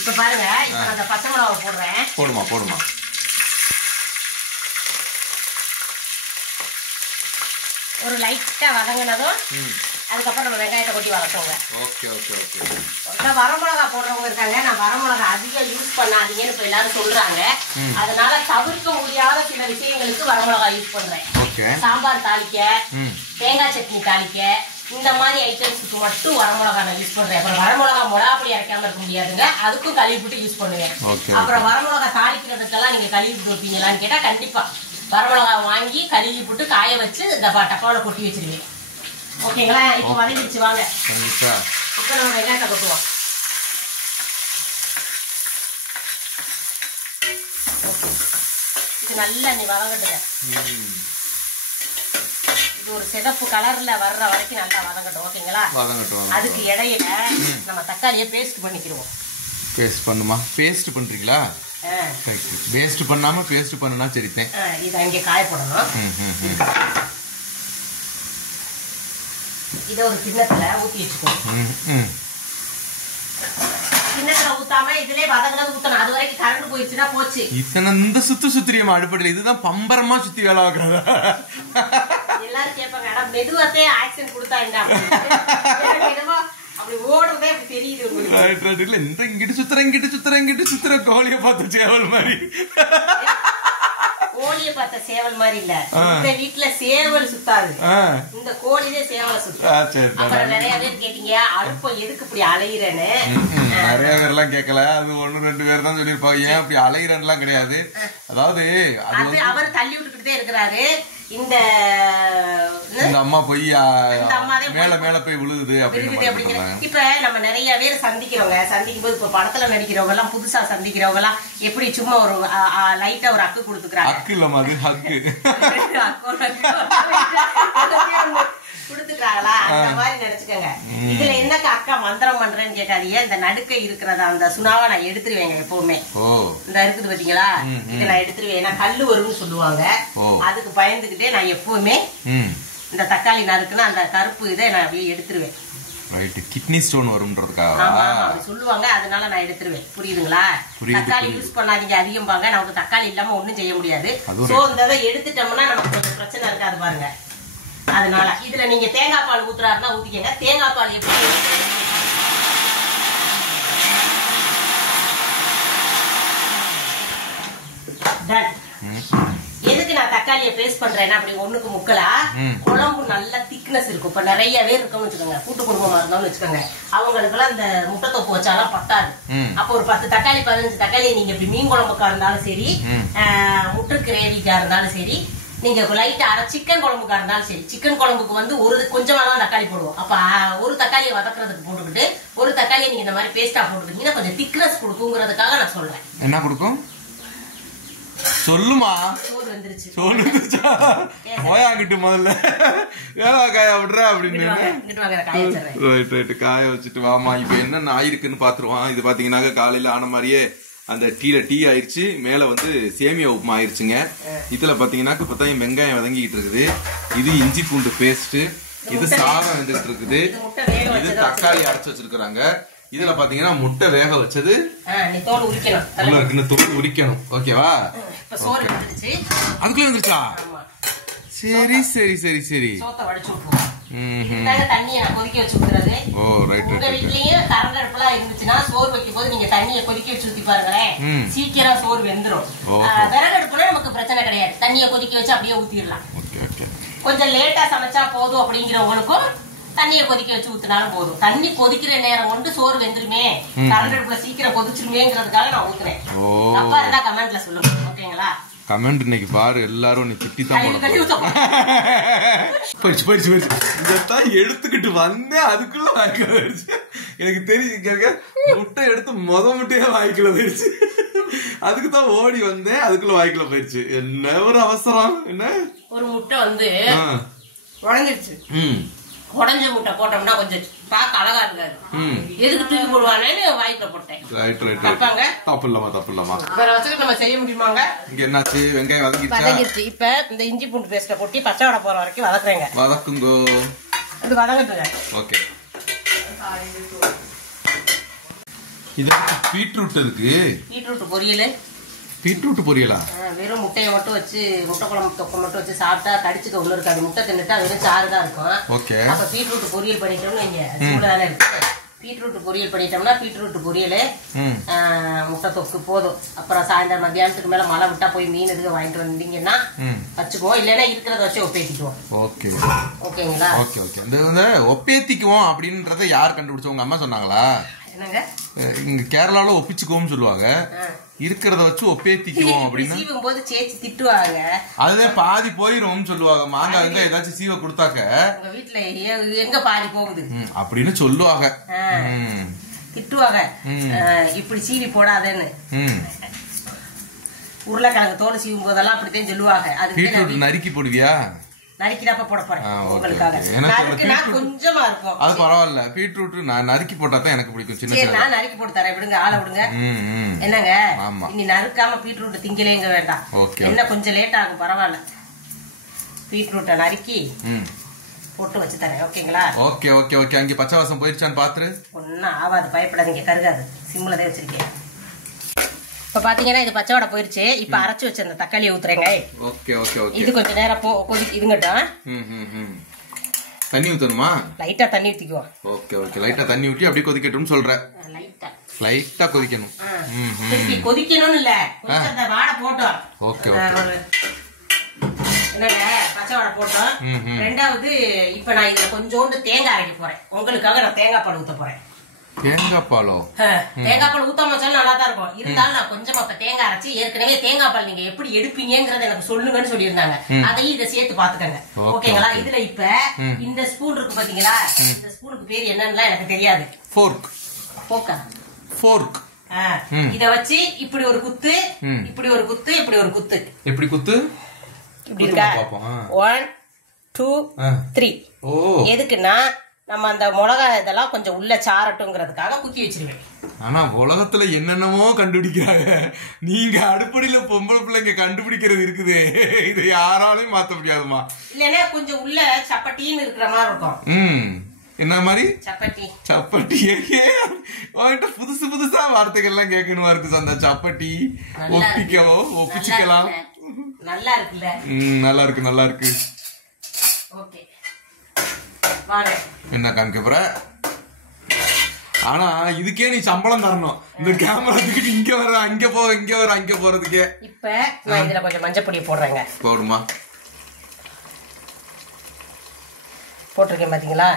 இப்ப பாருங்க, இப்ப அந்த பச்சை மிளகாவை போடுறேன். போடுமா. ஒரு லைட்டா வதங்கினதும் அதுக்கப்புறம் நம்ம வெங்காயத்தை கொட்டி வளர்த்தோங்க. வரமிளகா போடுறவங்க இருக்காங்க. நான் வரமிளகா அதிகம் யூஸ் பண்ணாதீங்கன்னு இப்ப எல்லாரும் சொல்றாங்க. அதனால தவிர்க்க முடியாத சில விஷயங்களுக்கு வரமிளகா யூஸ் பண்றேன். சாம்பார் தாளிக்க, தேங்காய் சட்னி தாளிக்க, இந்த மாதிரி ஐட்டம்ஸுக்கு மட்டும் வரமிளகா நான் யூஸ் பண்றேன். அப்புறம் வரமிளகா மிளகாப்பொடி அரைக்காம இருக்க முடியாதுங்க, அதுக்கும் கழுவி போட்டு யூஸ் பண்ணுவேன். அப்புறம் வரமிளகா தாளிக்கிறதுக்கெல்லாம் நீங்க கழுவி போட்டு வைப்பீங்களான்னு கேட்டா கண்டிப்பா வரமிளகா வாங்கி கழுவி போட்டு காய வச்சு இந்த டப்பால கொட்டி வச்சிருவேன். ஓகேங்களா? இப்போ வதங்கிடுச்சு, வாங்க இப்ப நம்ம வெங்காயத்தை கொட்டுவோம். இது நல்லா நீ வதங்கட்டுங்க. இது ஒரு சிகப்பு கலர்ல வர்ற வரைக்கும் நல்லா வதங்கட்டும். ஓகேங்களா? அதுக்கு இடையில நம்ம தக்காளியை பேஸ்ட் பண்ணிக்கிறோம். பேஸ்ட் பண்ணுமா? பேஸ்ட் பண்றீங்களா? பேஸ்ட் பண்ணாம பேஸ்ட் பண்ணனா சரிதே. இத அங்க காய போடணும். இத ஒரு கிண்ணத்துல ஊத்தி வச்சுக்கோங்க. கிண்ணத்துல ஊத்தாம இதுலயே வதங்கனது ஊத்தணும். அது வரைக்கும் கரண்ட் போயிடுச்சுனா போச்சு. இத்தனை இந்த சுத்திரியம் அடுப்படில இதுதான் பம்பரமா சுத்தி வேலை ஆகுறதா? எல்லாரும் கேட்பாங்க, அட மெதுவாத்தே ஆக்சன் கொடுத்தாங்க மெதுவா அப்படி ஓடுறதே அப்படி தெரியுது உங்களுக்கு. இல்ல இந்த இங்கிட்டு சுத்துற கோழிய பார்த்து சேவல் மாதிரி. கோழி கோழியை பார்த்த சேவல் மாதிரி இல்ல, இந்த வீட்டுல சேவல் சுத்தாது, இந்த கோழியே சேவலை சுத்தும். அப்புறம் நிறைய பேர் கேட்டீங்க அழுப்பம் எதுக்கு இப்படி அலையிறேன்னு. நிறைய பேர் எல்லாம் கேட்கல, அது 1-2 பேர் தான் சொல்லிருப்பாங்க. ஏன் அப்படி அலையிறேன்னு எல்லாம் கிடையாது. அதாவது அது அவர் தள்ளி விட்டுக்கிட்டே இருக்கிறாரு. இந்த அம்மா போய் மேல மேல போய் விழுகுது அப்படின்னு. இப்ப நம்ம நிறைய பேர் சந்திக்கும் போது, இப்ப படத்துல நடிக்கிறவங்க எல்லாம் புதுசா சந்திக்கிறவங்க எல்லாம் எப்படி சும்மா ஒரு லைட்டா ஒரு அக்கு கொடுத்துக்கிறாங்க. அக்கு இல்லமா, அது ஹக்கு குடுத்துக்கிறாங்களா, அந்த மாதிரி நினைச்சுக்கோங்க. இதுல என்னக்கா அக்கா மந்திரம் பண்றேன்னு கேட்காதீங்க. இந்த நடுக்க இருக்கிறத அந்த சுனாவை நான் எடுத்துருவேங்க எப்பவுமே. இந்த இருக்குது பாத்தீங்களா, இதை நான் எடுத்துருவேன். ஏன்னா கல்லு வரும்னு சொல்லுவாங்க, அதுக்கு பயந்துகிட்டே நான் எப்பவுமே இந்த தக்காளி நறுக்குன்னா அந்த கருப்பு இதை நான் அப்படியே எடுத்துருவேன். கிட்னி ஸ்டோன் வரும்ன்றதுக்காக சொல்லுவாங்க, அதனால நான் எடுத்துருவேன். புரியுதுங்களா? தக்காளி யூஸ் பண்ணாதீங்க அதிகம்பாங்க, நமக்கு தக்காளி இல்லாம ஒண்ணும் செய்ய முடியாது. சோ இந்த எடுத்துட்டோம்னா நமக்கு கொஞ்சம் பிரச்சனை இருக்காது பாருங்க. அதனால இதுல நீங்க தேங்காய் பால் ஊத்துறாருன்னா ஊத்திக்கங்க. தேங்காய் பால் எப்படி எதுக்கு நான் தக்காளியை பேஸ்ட் பண்றேன்னா, அப்படி ஒண்ணுக்கு முக்கலா குழம்பு நல்ல திக்னஸ் இருக்கும். இப்ப நிறைய பேர் இருக்கோம்னு வச்சுக்கோங்க, கூட்டு குடும்பமா இருந்தாலும் வச்சுக்கோங்க, அவங்களுக்கு எல்லாம் இந்த முட்டை தொப்பு வச்சாலும் பத்தாது. அப்ப ஒரு 10 தக்காளி 15 தக்காளியை நீங்க இப்படி மீன் குழம்புக்கா இருந்தாலும் சரி, முட்டை கிரேவிக்கா இருந்தாலும் சரி, நீங்க லைட்டா சிக்கன் குழம்புக்கா இருந்தாலும் சரி, சிக்கன் குழம்புக்கு ஒரு கொஞ்சமா தான் தக்காளி போடுவோம். அப்ப ஒரு தக்காளியை வதக்குறதுக்கு போட்டுக்கிட்டு ஒரு தக்காளியை நீங்க இந்த மாதிரி பேஸ்டா போட்டுக்கிட்டீங்கன்னா கொஞ்சம் திக்னஸ் கொடுக்குங்கிறதுக்காக நான் சொல்றேன். என்ன கொடுக்கும் சொல்லுமா? சோறு வந்துருச்சு. போயாங்கிட்டு முதல்ல வேலை காய விடுற அப்படின்னு காய வச்சுட்டு வாமா. இப்ப என்னென்ன ஆயிருக்குன்னு பாத்துருவான். இது பாத்தீங்கன்னா காலையில ஆன மாதிரியே அந்த டீ ஆயிருச்சு. மேல சேமியா உப்புமா ஆயிருச்சுங்க. இதுல பாத்தீங்கன்னா இப்பதான் வெங்காயம் வதங்கிட்டு இருக்குது. இது இஞ்சி பூண்டு பேஸ்ட், இது சாதம் வந்துட்டு இருக்குது, இது தக்காளி அரைச்சு வச்சிருக்காங்க. இதுல பாத்தீங்கன்னா முட்டை வேக வச்சது தோல் உரிக்கணும். ஓகேவா? அதுக்குள்ள வந்துருச்சா? சரி சரி சரி சரி. தண்ணியை கொதிக்க வச்சு ஊத்துறது. உங்க வீட்லயும் கரண்ட் அடுப்புலாம் இருந்துச்சுன்னா சோறு வைக்கும் போது நீங்க தண்ணியை கொதிக்க வச்சு ஊத்தி பாருங்களேன், சீக்கிரம் சோறு வெந்துரும். விறகு அடுப்புல நமக்கு பிரச்சனை கிடையாது, தண்ணியை கொதிக்க வச்சு அப்படியே ஊத்திடலாம். கொஞ்சம் லேட்டா சமைச்சா போதும் அப்படிங்கிறவங்களுக்கும் தண்ணியை கொதிக்க வச்சு ஊத்தினாலும் போதும். தண்ணி கொதிக்கிற நேரம் கொண்டு சோறு வெந்துருமே, கரண்ட் அடுப்புல சீக்கிரம் கொதிச்சிருமேங்கிறதுக்காக நான் ஊத்துறேன். அப்பா இருந்தா கமெண்ட்ல சொல்லுங்க. ஓகேங்களா? கமெண்ட் இன்னைக்கு பாரு, எல்லாரும் நீ திட்டி தான் இதான் எடுத்துக்கிட்டு வந்தேன். அதுக்குள்ள வாய்க்கல போயிடுச்சு. எனக்கு தெரிஞ்சு முட்டை எடுத்து முட்டையே வாய்க்கல போயிடுச்சு. அதுக்குதான் ஓடி வந்தேன், அதுக்குள்ள வாய்க்கல போயிடுச்சு. என்ன ஒரு அவசரம்! என்ன ஒரு முட்டை உடஞ்சிருச்சு. உடஞ்ச முட்டை போட்டோம்னா கொஞ்சம் பார்க்க அழகா இருக்காது. எதுக்கு தூக்கி போடுவானேன்னு வாய்க்குள்ள போட்டேன். தப்பு இல்லாமா வேற வச்சுட்டு நம்ம செய்ய முடியுமாங்க? இங்க என்னாச்சு? வெங்காயம் வதங்கிருச்சு. இப்ப இந்த இஞ்சி பூண்டு பேஸ்ட கொட்டி பச்சை வடை போற வரைக்கும் வதக்குறேங்க. வதக்குங்கோ. இது வதங்கட்டுங்க. ஓகே. இது பீட்ரூட் இருக்கு. பீட்ரூட் பொரியல். பீட்ரூட் பொரியலா? வெறும் முட்டையை மட்டும் வச்சு முட்டை குழம்பு தொப்பை மட்டும் வச்சு சாப்பிட்டா கடிச்சுக்க ஒண்ணு இருக்காது. முட்டை தின்னுட்டா வெறும் சாறு தான் இருக்கும். ஓகே. அப்ப பீட்ரூட் பொரியல் பண்ணிட்டோம்னு வைங்க, சூடான இருக்கு. பீட்ரூட் பொரியல் பண்ணிட்டோம்னா பீட்ரூட் பொரியல் முட்டை தொக்கு போதும். அப்புறம் சாயந்தரம் மத்தியானத்துக்கு மேல மழை விட்டா போய் மீன் எதுக்கு வாங்கிட்டு வந்தீங்கன்னா வச்சுக்குவோம், இல்லைன்னா இருக்கிறத வச்சு ஒப்பேத்திக்குவோம். ஓகே. ஓகேங்களா? Okay okay. இந்த ஒப்பேத்திக்குவோம் அப்படின்றத யார் கண்டுபிடிச்சா? உங்க அம்மா சொன்னாங்களா? என்னங்க, இங்க கேரளால ஒப்பிச்சுக்குவோம் சொல்லுவாங்க. இருக்கிறத வச்சு ஒப்பேத்திக்குவோம் அப்படின்னு போது சேச்சி திட்டுவாங்க. அதுதான் பாதி போயிரும் சொல்லுவாங்க. மாங்காய் எங்க ஏதாச்சும் சீவை கொடுத்தாக்க உங்க வீட்டுல எங்க பாதி போகுது அப்படின்னு சொல்லுவாங்க, திட்டுவாங்க. இப்படி சீவி போடாதேன்னு. உருளைக்கிழங்கு தோல் சீவும் போதெல்லாம் அப்படித்தான் சொல்லுவாங்க. அது நறுக்கி போடுவியா? நறுக்கிடாப்ப போட போறேன் உங்களுக்காக. கொஞ்சமா இருக்கும், அது பரவாயில்ல. பீட்ரூட் நான் நறுக்கி போட்டா தான் எனக்கு பிடிக்கும். சின்ன நான் நறுக்கி போட்டு தரேன், விடுங்க, ஆளை விடுங்க. என்னங்க, இனி நறுக்காம பீட்ரூட் திங்கலேங்க வேண்டாம். என்ன கொஞ்சம் லேட் ஆகும், பரவாயில்ல. பீட்ரூட்டை நறுக்கி போட்டு வச்சு தரேன். ஓகேங்களா? Okay okay okay. அங்க பச்சை வாசம் போயிருச்சான்னு பாத்துரு. ஒன்னும் ஆகாது, பயப்படாதீங்க, கருகாது. சிம்ல தான் வச்சிருக்கேன். இப்ப பாத்தீங்கன்னா இது பச்சை வடை போயிருச்சு. இப்ப அரைச்சு வச்ச அந்த தக்காளியை ஊத்துறேங்க. Okay okay okay. இது கொஞ்சம் நேரம் இதுங்கட்டும். தண்ணி ஊத்தணுமா? லைட்டா தண்ணி ஊத்திக்குவோம். Okay okay. லைட்டா தண்ணி ஊத்தி அப்படியே கொதிக்கட்டும்னு சொல்றேன். லைட்டா கொதிக்கணும். கொதிக்கணும்னு இல்ல, கொஞ்சம் அந்த வாடை போட்டோம். Okay okay. என்னங்க பச்சை வாழை போட்டோம். ரெண்டாவது இப்ப நான் இதுல கொஞ்சோண்டு தேங்காய் அரைக்க போறேன். உங்களுக்காக நான் தேங்காய் பால் ஊத்த போறேன். தேங்காய் பாலோ? தேங்காய் பால் ஊத்தாம வச்சாலும் நல்லா தான் இருக்கும். இருந்தாலும் நான் கொஞ்சமா இப்ப தேங்காய் அரைச்சி, ஏற்கனவே தேங்காய் பால் நீங்க எப்படி எடுப்பீங்கங்கறத எனக்கு சொல்லுங்கன்னு சொல்லியிருந்தாங்க. அதையும் இதை சேர்த்து பாத்துக்கங்க. ஓகேங்களா? இதுல இப்ப இந்த ஸ்பூன் இருக்கு பாத்தீங்களா, இந்த ஸ்பூனுக்கு பேர் என்னன்னு எனக்கு தெரியாது. ஃபோர்க். போக்கா? ஃபோர்க். இத வச்சு இப்படி ஒரு குத்து, இப்படி ஒரு குத்து, இப்படி ஒரு குத்து. எப்படி குத்து? இப்படி இருக்கா? 1 2 3. எதுக்குன்னா நம்ம அந்த மிளகா இதெல்லாம் கொஞ்சம் உள்ள சாரட்டுங்கிறதுக்காக குத்தி வச்சிருவேன். ஆனா உலகத்துல என்னென்னமோ கண்டுபிடிக்கிறாங்க. நீங்க அடுப்படியில பொம்பளை பிள்ளைங்க கண்டுபிடிக்கிறது இருக்குது, இது யாராலையும் மாத்த முடியாதுமா. இல்லன்னா கொஞ்சம் உள்ள சப்பட்டின்னு இருக்கிற மாதிரி இருக்கும். என்ன மாதிரி? சப்பட்டி. சப்பட்டி. புதுசு புதுசா வார்த்தைகள் எல்லாம் கேட்கணுமா இருக்கு. அந்த சப்பட்டி ஒப்பிச்சுக்கலாம். நல்லா இருக்குல்ல? நல்லா இருக்கு, நல்லா இருக்கு. ஓகே, வாங்க. என்ன காமிக்க போற? ஆனா இதுக்கே நீ சம்பளம் தரணும். இந்த கேமரா தூக்கிட்டு இங்க வர, அங்க போ, இங்க வர, அங்க போறதுக்கே. இப்ப நான் இதுல கொஞ்சம் மஞ்சள் பொடி போடுறேங்க. போடுமா? போட்டிருக்கேன் பாத்தீங்களா?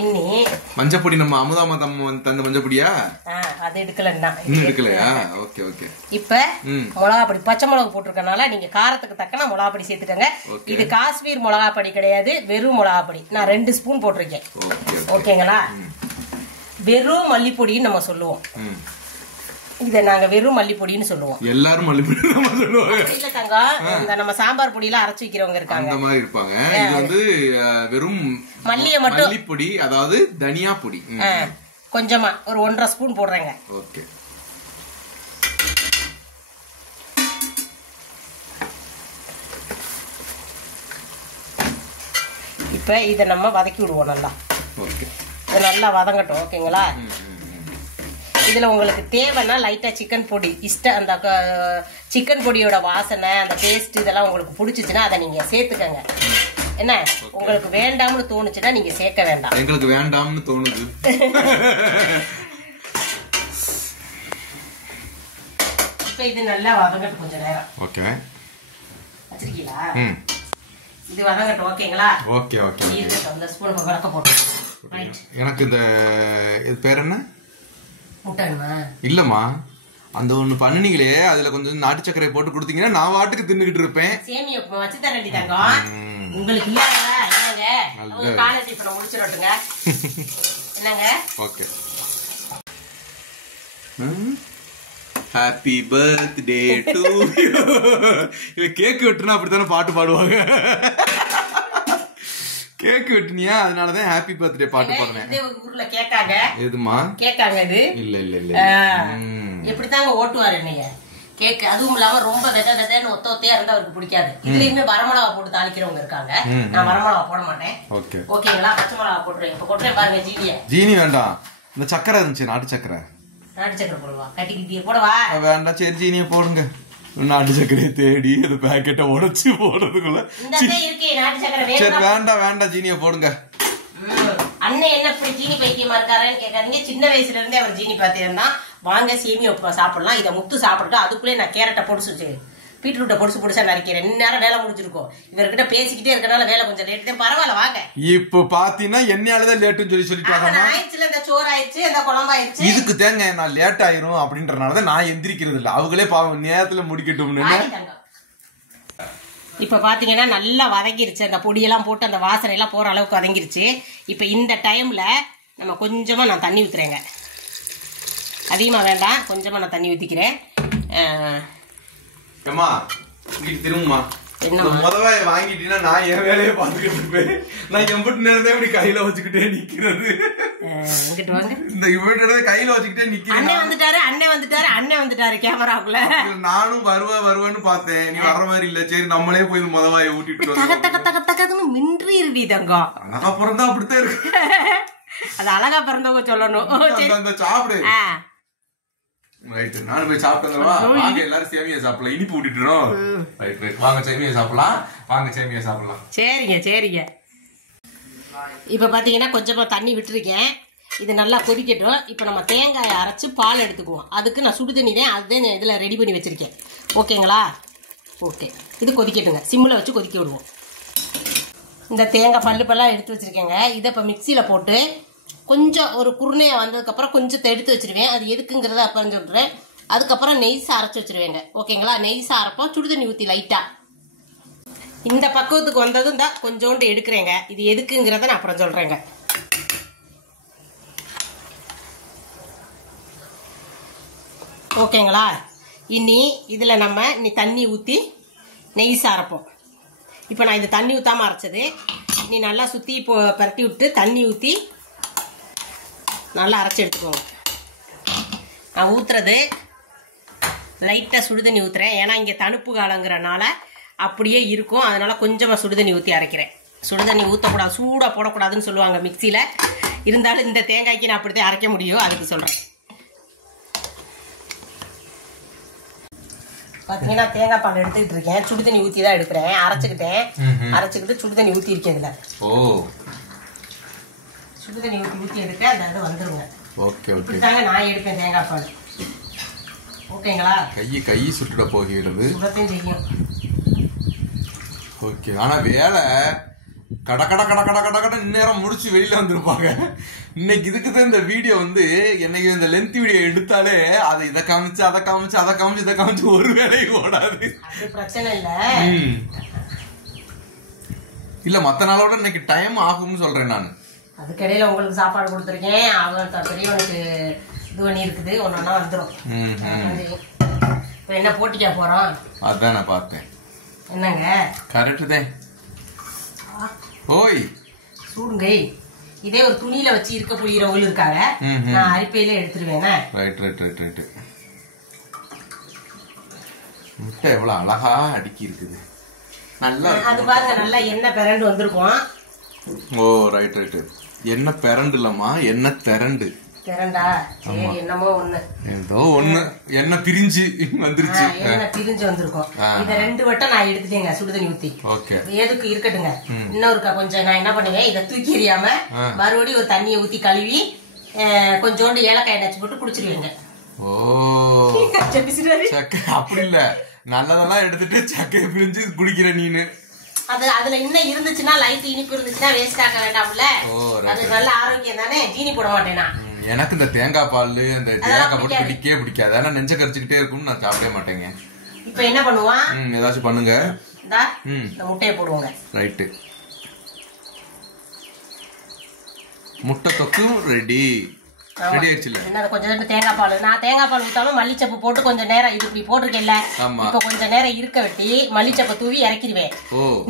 இன்னி மஞ்சள் பொடி நம்ம அமுதாமா தந்த மஞ்சள் பொடியா? அது எடுக்கலன்னா எடுக்கலையா? Okay okay. இப்ப மிளகா பொடி, பச்சை மிளகா போட்டிருக்கனால நீங்க காரத்துக்கு தக்கன மிளகா பொடி சேர்த்துக்கங்க. இது காஷ்மீர் மிளகா பொடி கிடையாது, வெறும் மிளகா பொடி. நான் 2 ஸ்பூன் போட்டிருக்கேன். ஓகேங்களா? வெறும் மல்லிப்பொடின்னு நம்ம சொல்லுவோம். இத நாங்க வெறும் மல்லிப்பொடின்னு சொல்லுவோம். எல்லாரும் மல்லிப்பொடி தான் சொல்லுவாங்க. இல்ல தங்கம், இந்த நம்ம சாம்பார் பொடியில அரைச்சு வைக்கிறவங்க இருக்காங்க, அந்த மாதிரி இருப்பாங்க. இது வந்து வெறும் மல்லியை மட்டும், மல்லிப்பொடி, அதாவது தனியா பொடி. கொஞ்சமா ஒரு 1.5 ஸ்பூன் போடுறேங்க. ஓகே. இப்ப இத நம்ம வதக்கி விடுவோம் நல்லா. ஓகே. இது நல்லா வதங்கட்டும். ஓகேங்களா? இதுல உங்களுக்கு தேவைன்னா லைட்டா சிக்கன் பொடி, அந்த சிக்கன் பொடியோட வாசனை, அந்த டேஸ்ட் இதெல்லாம் உங்களுக்கு பிடிச்சிச்சுன்னா அதை நீங்க சேர்த்துக்கங்க. என்ன, உங்களுக்கு வேண்டாம்னு தோணுச்சுன்னா நீங்க சேர்க்க வேண்டாம். எங்களுக்கு வேண்டாம்னு தோணுது. இப்ப இது நல்லா வதங்கட்டும் கொஞ்ச நேரம். ஓகே. வச்சிருக்கீங்களா? இது வதங்கட்டும். ஓகேங்களா? Okay okay. இந்த ஸ்பூன் வதக்க போட்டு. எனக்கு இந்த பேர் என்ன? முட்டைமா? இல்லம்மா, அந்த ஒண்ணு பண்ணுனீங்களே, அதுல கொஞ்சம் நாட்டு சக்கரை போட்டு கொடுத்தீங்கன்னா நான் வாட்டுக்கு தின்னுகிட்டு இருப்பேன். சேமியா வச்சு தரேன் தங்கம். உங்களுக்கு இல்லங்க? என்னங்க காலை டிஃபன் முடிச்சிரட்டுங்க. என்னங்க? Okay. Happy birthday to you. இல்ல கேக் வெட்டுனா அப்படித்தானே பாட்டு பாடுவாங்க. கேக் வெட்டினியா, அதனாலதான் ஹாப்பி பர்த்டே பாட்டு பாடுறேன். ஊர்ல கேக்காங்க. எதுமா கேக்காங்க? இது இல்ல இல்ல இல்ல. எப்படித்தாங்க ஓட்டுவாரு என்னைய கேக்கு. அதுவும் இல்லாம ரொம்ப வெதன்னு ஒத்தையா இருந்தா அவருக்கு பிடிக்காது. இதுலயுமே வரமிளகா போட்டு தாளிக்கிறவங்க இருக்காங்க. நான் வரமிளகா போட மாட்டேன். ஓகேங்களா? பச்சை மிளகா போட்டுருவேன். இப்ப போட்டுறேன் பாருங்க. ஜீனி வேண்டாம், இந்த சக்கரை இருந்துச்சு, நாட்டு சக்கரை. நாட்டு சக்கரை போடுவா? கட்டிக்கிட்டே போடவா? வேண்டாம், சரி ஜீனியை போடுங்க. நாட்டு சக்கரையை தேடி அந்த பேக்கெட்டை உடைச்சு போடுறதுக்குள்ள சரி வேண்டாம் வேண்டாம், ஜீனியை போடுங்க. அண்ணன் என்ன இப்படி ஜீனி பைத்தியமா இருக்காருன்னு கேட்காதீங்க. சின்ன வயசுல இருந்தே அவர் ஜீனி பாத்தியா. வாங்க சேமியா உப்புமா சாப்பிடலாம். இதை முத்து சாப்பிட்டு அதுக்குள்ளே நான் கேரட்டை பொடிச்சு, பீட்ரூட்டை பொடிச்சா நறுக்கிறேன். நேரம் வேலை முடிஞ்சிருக்கும். இவர்கிட்ட பேசிக்கிட்டே இருக்கனால வேலை கொஞ்சம் லேட் தான். பரவாயில்ல வாங்க. இப்ப பாத்தீங்கன்னா என்னையாலதான் லேட்டுன்னு சொல்லிட்டாங்க. ஆயிடுச்சுல, இந்த சோறு ஆயிடுச்சு, இந்த குழம்பாயிடுச்சு. இதுக்கு தேங்க நான் லேட் ஆயிரும் அப்படின்றனாலதான் நான் எந்திரிக்கிறது இல்ல. அவங்களே பாவம் நேரத்துல முடிக்கட்டும்னு. இப்ப பாத்தீங்கன்னா நல்லா வதங்கிருச்சு. அந்த பொடியெல்லாம் போட்டு அந்த வாசனை எல்லாம் போற அளவுக்கு வதங்கிருச்சு. இப்ப இந்த டைம்ல நம்ம கொஞ்சமா நான் தண்ணி ஊத்துறேங்க. அதிகமா வேண்டாம், கொஞ்சமா நான் தண்ணி ஊத்திக்கிறேன். ஏமா திரும்புமா, முதவாய வாங்கிட்டீங்கன்னா நான் என் வேலையை பார்த்துக்கிட்டு இருப்பேன். நான் எம்பிட்டு நேரத்தை இப்படி கையில வச்சுக்கிட்டே நிக்கிறது. இந்த இவட்ட கையில வச்சுக்கிட்டே நிக்கிறேன். அண்ணன் வந்துட்டாரு கேமராக்குள்ள. நானும் வருவேன்னு பார்த்தேன். நீ வர்ற மாதிரி இல்ல. சரி நம்மளே போய் முதவாய ஊட்டிட்டு தகத்தகன்னு மின்றி இருடி தங்கம். அழகா பிறந்தா அப்படித்தான் இருக்கு. அது அழகா பிறந்தவங்க சொல்லணும். சாப்பிடு. நானும் போய் சாப்பிட்டு வாங்க. எல்லாரும் சேமியா சாப்பிடலாம். இனிப்பு விட்டுட்டோம். வாங்க சேமியா சாப்பிடலாம். வாங்க சேமியா சாப்பிடலாம். சரிங்க. இப்ப பாத்தீங்கன்னா கொஞ்சமா தண்ணி விட்டுருக்கேன். இது நல்லா கொதிக்கட்டும். இப்ப நம்ம தேங்காயை அரைச்சு பால் எடுத்துக்குவோம். அதுக்கு நான் சுடு தண்ணி தான் அதுதான் இதுல ரெடி பண்ணி வச்சிருக்கேன். ஓகேங்களா? ஓகே, இது கொதிக்கட்டுங்க. சிம்மில் வச்சு கொதிக்க விடுவோம். இந்த தேங்காய் பல்லுப்பெல்லாம் எடுத்து வச்சுருக்கேங்க. இதை இப்போ மிக்சியில் போட்டு கொஞ்சம் ஒரு குருணையாக வந்ததுக்கப்புறம் கொஞ்சம் எடுத்து வச்சுருவேன். அது எதுக்குங்கிறத அப்புறம் சொல்கிறேன். அதுக்கப்புறம் நெய்ஸாக அரைச்சி வச்சுருவேங்க. ஓகேங்களா? நெய்ஸாக அரைப்போம். சுடுதண்ணி ஊற்றி லைட்டாக இந்த பக்குவத்துக்கு வந்ததும் தான் கொஞ்சோண்டு எடுக்கிறேங்க. இது எதுக்குங்கிறத நான் அப்புறம் சொல்கிறேங்க. ஓகேங்களா? இனி இதில் நம்ம தண்ணி ஊற்றி நெய்ஸாக அரைப்போம். இப்போ நான் இது தண்ணி ஊற்றாமல் அரைச்சது. நீ நல்லா சுற்றி இப்போ பரட்டி விட்டு தண்ணி ஊற்றி நல்லா அரைச்சி எடுத்துக்கோங்க. நான் ஊற்றுறது லைட்டாக சுடுதண்ணி ஊற்றுறேன். ஏன்னா இங்கே தணுப்பு காலங்கிறனால அப்படியே இருக்கும். அதனால் கொஞ்சமாக சுடுதண்ணி ஊற்றி அரைக்கிறேன். சுடுதண்ணி ஊற்றக்கூடாது, சூடாக போடக்கூடாதுன்னு சொல்லுவாங்க மிக்சியில். இருந்தாலும் இந்த தேங்காய்க்கு நான் அப்படித்தான் அரைக்க முடியும், அதுக்கு சொல்கிறேன். பார்த்தீங்கன்னா தேங்காய் பால் எடுத்துக்கிட்டு இருக்கேன். சுடுதண்ணி ஊற்றி தான் எடுக்கிறேன். அரைச்சிக்கிட்டு சுடுதண்ணி ஊற்றி இருக்கேன். இதில் சுடுதண்ணி ஊற்றி எடுக்க அந்த இது வந்துருங்க. இப்படித்தாங்க நான் எடுப்பேன் தேங்காய் பால். ஓகேங்களா? கை சுட்டுட போகிறது. சுடத்தையும் செய்யும். ஓகே. ஆனா வேலை கட கட கட கட கட கட நேரம் முடிச்சு வெளியில வந்திருப்பாங்க. இன்னைக்கு இதுக்குதான் இந்த வீடியோ வந்து என்னைக்கு இந்த லென்த் வீடியோ எடுத்தாலே அதை இதை காமிச்சு அதை காமிச்சு அதை காமிச்சு இதை காமிச்சு ஒரு வேலையும் ஓடாது. அது பிரச்சனை இல்ல. இல்ல மத்த நாளோட இன்னைக்கு டைம் ஆகும்னு சொல்றேன் நான். அதுக்கிடையில உங்களுக்கு சாப்பாடு கொடுத்துருக்கேன். அவங்க பெரியவனுக்கு இது பண்ணி இருக்குது. ஒன்னொன்னா வந்துடும். இப்ப என்ன போட்டிக்கா போறோம்? அதான் நான் பார்த்தேன். என்னங்க கரெக்ட் தான். ஓய் சூடுங்க. இதே ஒரு துணியில வச்சு இருக்க புளியறவங்க இருக்காங்க. நான் அரிப்பையில எடுத்துருவேன். Right right right right. முட்டை எவ்வளவு அழகா அடுக்கி இருக்குது. நல்லா அது பாருங்க, நல்லா எண்ணெய் பிறண்டு வந்திருக்கும். ஓ ரைட் ரைட். என்ன பிறண்டு இல்லம்மா, என்ன திரண்டு. திரண்டா? சரி, என்னமோ ஒண்ணு, ஏதோ ஒண்ணு என்ன பிரிஞ்சு வந்துருச்சு. என்ன பிரிஞ்சு வந்திருக்கும். இத 2 வட்டம் நான் எடுத்துட்டேங்க சுடுதண்ணி ஊத்தி. ஓகே. எதுக்கு இருக்கட்டுங்க. இன்னொருக்கா கொஞ்சம் நான் என்ன பண்ணுவேன், இதை தூக்கி எறியாம மறுபடியும் ஒரு தண்ணியை ஊத்தி கழுவி கொஞ்சோண்டு ஏலக்காய் நச்சு போட்டு குடிச்சிருவேங்க. ஓ சக்கை அப்படி இல்ல, நல்லதெல்லாம் எடுத்துட்டு சக்கையை பிரிஞ்சு குடிக்கிற நீனு. அது அதுல இன்னும் இருந்துச்சுன்னா லைட் இனிப்பு இருந்துச்சுன்னா வேஸ்ட் ஆக்க வேண்டாம்ல. அது நல்ல ஆரோக்கியம் தானே. ஜீனி போட மாட்டேனா. எனக்கு இந்த தேங்காய் பால் இந்த தேங்காய் போட்டு பிடிக்கவே பிடிக்காது. ஆனா நெஞ்ச கரிச்சுக்கிட்டே இருக்கும்னு நான் சாப்பிடவே மாட்டேங்க. இப்ப என்ன பண்ணுவான், ஏதாச்சும் பண்ணுங்க. முட்டையை போடுவோங்க. ரைட்டு. முட்டை தொக்கும் ரெடி. ரெடி ஆயிடுச்சுல. என்ன கொஞ்சம் தேங்காய் பால், நான் தேங்காய் பால் ஊத்தாம மல்லிச்சப்பு போட்டு கொஞ்சம் நேரம் இது இப்படி போட்டிருக்கேன்ல, இப்ப கொஞ்சம் நேரம் இருக்க வெட்டி மல்லிச்சப்பை தூவி இறக்கிடுவேன்.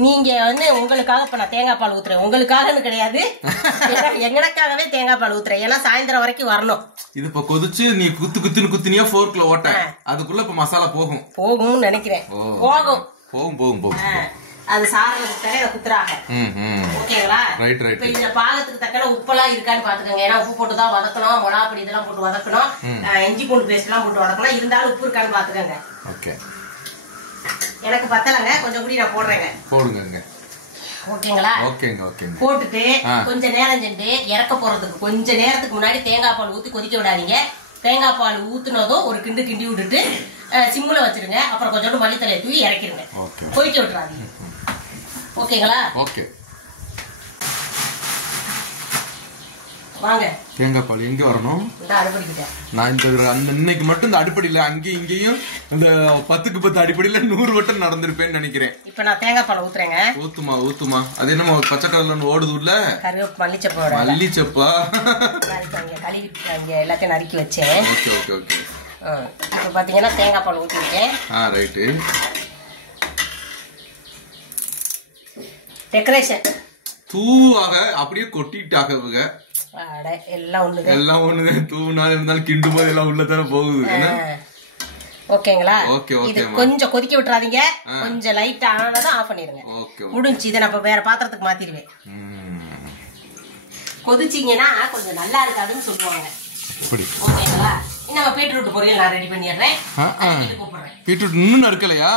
நீங்க வந்து உங்களுக்காக இப்ப நான் தேங்காய் பால் ஊத்துறேன். உங்களுக்காகன்னு கிடையாது, எங்களுக்காகவே தேங்காய் பால் ஊத்துறேன். ஏன்னா சாயந்தரம் வரைக்கும் வரணும். இது இப்ப கொதிச்சு நீ குத்துனியா ஃபோர்க்ல ஓட்ட, அதுக்குள்ள இப்ப மசாலா போகும்னு நினைக்கிறேன். போகும் போகும் போகும் போகும். அது சாரல குத்தானே அதை குத்துறாங்க. ஓகேங்களா? இப்ப இந்த பாகத்துக்கு தக்கன உப்பெல்லாம் இருக்கான்னு பாத்துக்கோங்க. ஏன்னா உப்பு போட்டு தான் வதக்கணும், மிளகா பொடி இதெல்லாம் போட்டு வதக்கணும், இஞ்சி பூண்டு பேஸ்ட் எல்லாம் போட்டு வதக்கணும். இருந்தாலும் உப்பு இருக்கான்னு பாத்துக்கோங்க. எனக்கு பத்தலங்க, கொஞ்சம் கூடி நான் போடுறேங்க. போடுங்க. ஓகேங்களா? ஓகேங்க ஓகேங்க. போட்டுட்டு கொஞ்ச நேரம் சென்று இறக்க போறதுக்கு கொஞ்ச நேரத்துக்கு முன்னாடி தேங்காய் பால் ஊத்தி கொதிக்க விடாதீங்க. தேங்காய் பால் ஊத்துனதும் ஒரு கிண்டி விட்டுட்டு சிம்முல வச்சிருங்க. அப்புறம் கொஞ்சோண்டு மல்லித்தலையை தூவி இறக்கிடுங்க. கொதிக்க விட்டுறாதீங்க. ஓகேங்களா? ஓகே. வாங்க. தேங்காய் பால் எங்க வரணும்? நான் இன்னைக்கு மட்டும் இந்த அடிப்படையில அங்கேயும் இங்கேயும் இந்த 10க்கு 10 அடிப்படையில 100 வட்டம் நடந்திருப்பேன்னு நினைக்கிறேன். இப்ப நான் தேங்காய் பால் ஊத்துறேங்க. ஊத்துமா. அது என்னமா பச்சை கலர்ல ஓடுது உள்ள? மல்லிச்சப்பா. கழுவி எல்லாத்தையும் நறுக்கி வச்சேன். Okay okay okay. இப்ப பாத்தீங்கன்னா தேங்காய் பால் ஊத்திருக்கேன். ரைட்டு. டெக்கரேஷன் தூவாக அப்படியே கொட்டிட்டாக. எல்லாம் ஒண்ணுங்க. தூவுனால இருந்தாலும் கிண்டும் போது எல்லாம் உள்ளதான போகுது. ஓகேங்களா? ஓகே இது கொஞ்சம் கொதிக்க விட்டுறாதீங்க. கொஞ்சம் லைட் ஆனதும் ஆஃப் பண்ணிடுங்க. முடிஞ்சு. இதை நான் வேற பாத்திரத்துக்கு மாத்திடுவேன். கொதிச்சிங்கன்னா கொஞ்சம் நல்லா இருக்காதுன்னு சொல்லுவாங்க. ஓகேங்களா? நம்ம பீட்ரூட் பொரியல் நான் ரெடி பண்ணிடுறேன். பீட்ரூட் இன்னும் நறுக்கலையா?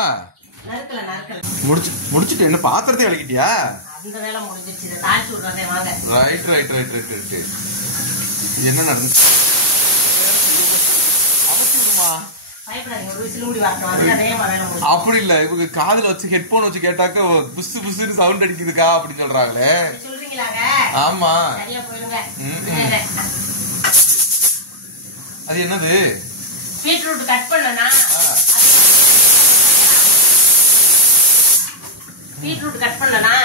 முடிச்சுட்டு என்ன பாத்திரத்தை விளக்கிட்டியா? அந்த வேலை முடிஞ்சிருச்சு. இதை தாளிச்சு விடுறதே. வாங்க. ரைட். என்ன நடந்துச்சு? அவசியமா அப்படி இல்ல இவங்க காதுல வச்சு ஹெட்போன் வச்சு கேட்டாக்க புசு புசுன்னு சவுண்ட் அடிக்குதுக்கா அப்படின்னு சொல்றாங்களே. ஆமா அது என்னது? பீட்ரூட் கட் பண்ணனா பீட்ரூட் கட் பண்ணனா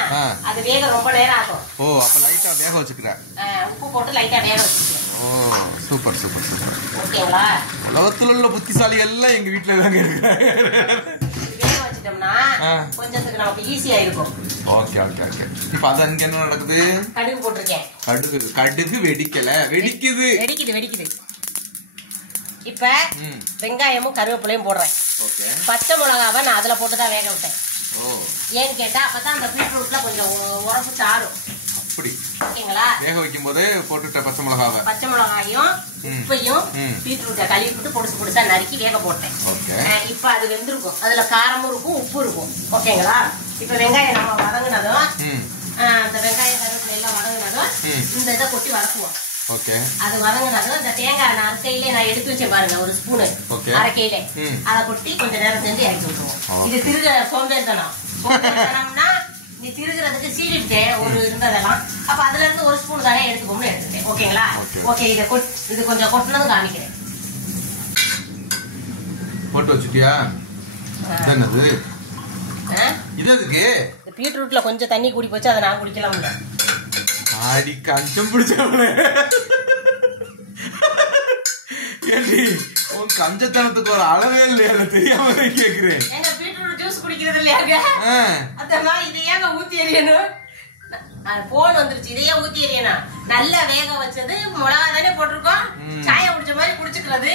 அது வேக ரொம்ப நேரம் ஆகும். ஓ அப்ப லைட்டா வேக வச்சுக்கிறேன். உப்பு போட்டு லைட்டா வேக வச்சுக்கிறேன். ஓ சூப்பர் சூப்பர் சூப்பர். ஓகேங்களா? உலகத்துல உள்ள புத்திசாலி எல்லாம் எங்க வீட்டுல தாங்க இருக்காங்க. வேக வச்சிட்டோம்னா கொஞ்சத்துக்கு நமக்கு ஈஸியா இருக்கும். Okay okay okay. இப்ப அது அங்க என்ன நடக்குது? கடுகு போட்டிருக்கேன். கடுகு வெடிக்கல வெடிக்குது. இப்ப வெங்காயமும் கருவேப்பிலையும் போடுறேன். பச்சை மிளகாவை நான் அதுல போட்டுதான் வேக விட்டேன். ஏன்னு கேட்டா அப்பதான் அந்த பீட்ரூட்ல கொஞ்சம் உரப்பு சாரும். அப்படி ஓகேங்களா? வேக வைக்கும் போதே போட்டுட்ட பச்சை மிளகாயும் உப்பையும் பீட்ரூட்டை கழுவி போட்டு பொடிசு பொடிசா நறுக்கி வேக போட்டேன். இப்ப அது வெந்திருக்கும். அதுல காரமும் இருக்கும் உப்பு இருக்கும். ஓகேங்களா? இப்ப வெங்காயம் நம்ம வதங்கினதும் அந்த வெங்காயம் கருவேப்பிலை எல்லாம் வதங்கினதும் இந்த இதை கொட்டி வதக்குவோம். அது வதங்கினதும் இந்த தேங்காய் நான் அரைக்கையிலே நான் எடுத்து வச்சேன் பாருங்க, ஒரு ஸ்பூனு அரைக்கையில அதை கொட்டி கொஞ்ச நேரம் செஞ்சு இறக்கி விட்டுருவோம். இது திருகிற சோம்பேறித்தனம்னா நீ திருகிறதுக்கு சீடிட்டேன் ஒரு இருந்ததெல்லாம். அப்ப அதுல இருந்து ஒரு ஸ்பூன் தானே எடுத்துக்கோம்னு எடுத்துட்டேன். ஓகேங்களா? ஓகே இது கொஞ்சம் கொட்டினதும் காமிக்கிறேன். போட்டு வச்சுட்டியா? என்னது இது? அதுக்கு பீட்ரூட்ல கொஞ்சம் தண்ணி குடி போச்சு, அதை நான் குடிக்கலாம்ல. ஆடி கஞ்சம் பிடிச்சவனே ஏண்டி உன் கஞ்சத்தனத்துக்கு ஒரு அளவே இல்லையா? தெரியாம கேக்குறேன். பீட்ரூட் ஜூஸ் குடிக்கிறது இல்லையாங்க? அதான் இதை ஏங்க ஊத்தி எறியணும்? போன் வந்துருச்சு. இதையே ஊத்தி எறியணும். நல்லா வேக வச்சது மிளகா தானே போட்டிருக்கோம். சாய குடிச்ச மாதிரி குடிச்சுக்கிறது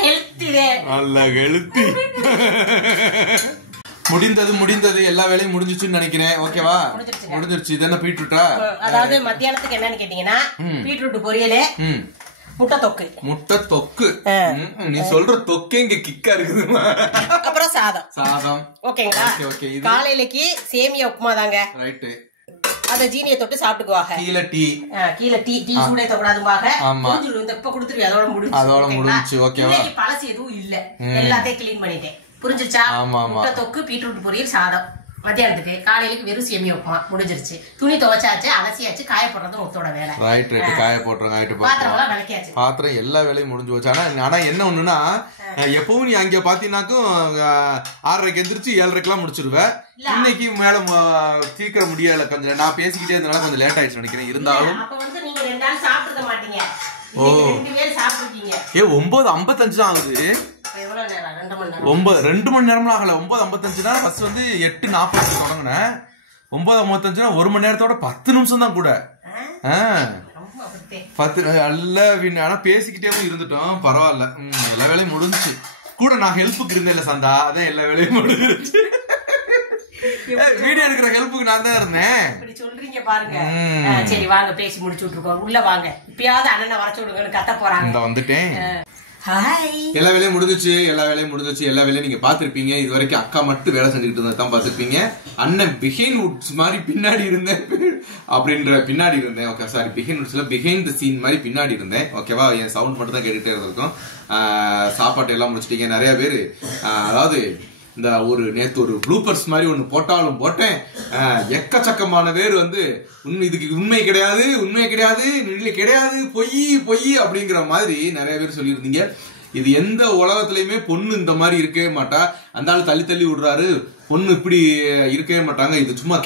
ஹெல்த்தி. நல்ல ஹெல்த்தி. முடிந்தது எல்லா வேலையும் முடிஞ்சிச்சுன்னு நினைக்கிறேன். ஓகேவா? முடிஞ்சிருச்சு. இது என்ன பீட்ரூட்டா? அதாவது மத்தியானத்துக்கு என்னன்னு கேட்டீங்கன்னா பீட்ரூட் பொரியல், முட்டை தொக்கு. நீ சொல்ற தொக்கே இங்க கிக்கா இருக்குதுமா. அப்புறம் சாதம். ஓகேங்களா? காலையிலக்கு சேமியா உப்புமா தாங்க. ரைட். அத ஜீனியை தொட்டு சாப்பிட்டுக்குவாங்க. கீழே டீ சூடே தொடாதுவாங்க. இப்ப குடுத்துருவி. அதோட முடிஞ்சு. ஓகேவா? பழசு எதுவும் இல்ல, எல்லாத்தையும் கிளீன் பண்ணிட்டேன். புரிஞ்சிருச்சா? முட்டை தொக்கு, பீட்ரூட் பொரியல், சாதம் மத்தியானத்துக்கு. காலையிலுக்கு வெறும் சேமியா உப்புமா முடிஞ்சிருச்சு. துணி துவைச்சாச்சு, அலசியாச்சு, காய போடுறது முத்தோட வேலை. ரைட் காய போட்டுருங்க. பாத்திரம் விளக்கியாச்சு. பாத்திரம் எல்லா வேலையும் முடிஞ்சு போச்சு. ஆனா என்ன ஒண்ணுன்னா எப்பவும் நீ அங்க பாத்தீங்கன்னாக்கும் 6:30 எந்திரிச்சு 7:30 முடிச்சிருவேன். இன்னைக்கு மேல சீக்கிரம் முடியல. கொஞ்சம் நான் பேசிக்கிட்டே இருந்தனால கொஞ்சம் லேட் ஆயிடுச்சு நினைக்கிறேன். இருந்தாலும் நீங்க 2 நாள் சாப்பிட மாட்டீங்க. 2 பேர் சாப்பிட்டுருக்கீங்க. 9:55 தான் ஆகுது. 2 மணி நேரம் ஆகல. 9:55 தான் ஃபர்ஸ்ட் வந்து 8:40 தொடங்கினேன். 9:55 1 மணி நேரத்தோட 10 நிமிஷம் தான் கூட. 10 ஆனா பேசிக்கிட்டே இருந்துட்டோம். பரவாயில்ல, எல்லா வேலையும் முடிஞ்சிச்சு. கூட நான் ஹெல்ப்புக்கு இருந்தேன் சந்தா, அதான் எல்லா வேலையும் முடிஞ்சிருச்சு. வீடியோ எடுக்கிற ஹெல்ப்புக்கு நான் தான் இருந்தேன். சொல்றீங்க பாருங்க. சரி வாங்க பேசி முடிச்சு விட்டுருக்கோம். உள்ள வாங்க. இப்பயாவது அண்ணனை வர சொல்லுங்க, கத்த போறாங்க. வந்துட்டேன். எல்லா வேலையும் முடிஞ்சிச்சு. எல்லா வேலையும் நீங்க பாத்திருப்பீங்க. இது வரைக்கும் அக்கா மட்டும் வேலை செஞ்சுட்டு இருந்ததான் பாத்திருப்பீங்க. அண்ணன் பிஹைண்ட் வுட்ஸ் மாதிரி பின்னாடி இருந்தேன் அப்படின்ற பின்னாடி இருந்தேன். ஓகே சாரி, பிஹைண்ட் வுட்ஸ்ல பிஹைண்ட் தி சீன் மாதிரி பின்னாடி இருந்தேன். ஓகேவா? என் சவுண்ட் மட்டும் தான் கேட்டுட்டே இருந்திருக்கும். சாப்பாட்டு எல்லாம் முடிச்சிட்டீங்க. நிறைய பேரு அதாவது இந்த நேத்து ஒரு ப்ளூப்பர்ஸ் மாதிரி ஒண்ணு போட்டேன். எக்கச்சக்கமான பேர் வந்து இதுக்கு உண்மை கிடையாது பொய் அப்படிங்கிற மாதிரி நிறைய பேர் சொல்லியிருந்தீங்க. இது எந்த உலகத்திலயுமே பொண்ணு இந்த மாதிரி இருக்கவே மாட்டா. அந்த ஆள் தள்ளி விடுறாரு, பொண்ணு இப்படி இருக்கவே மாட்டாங்க. இது சும்மா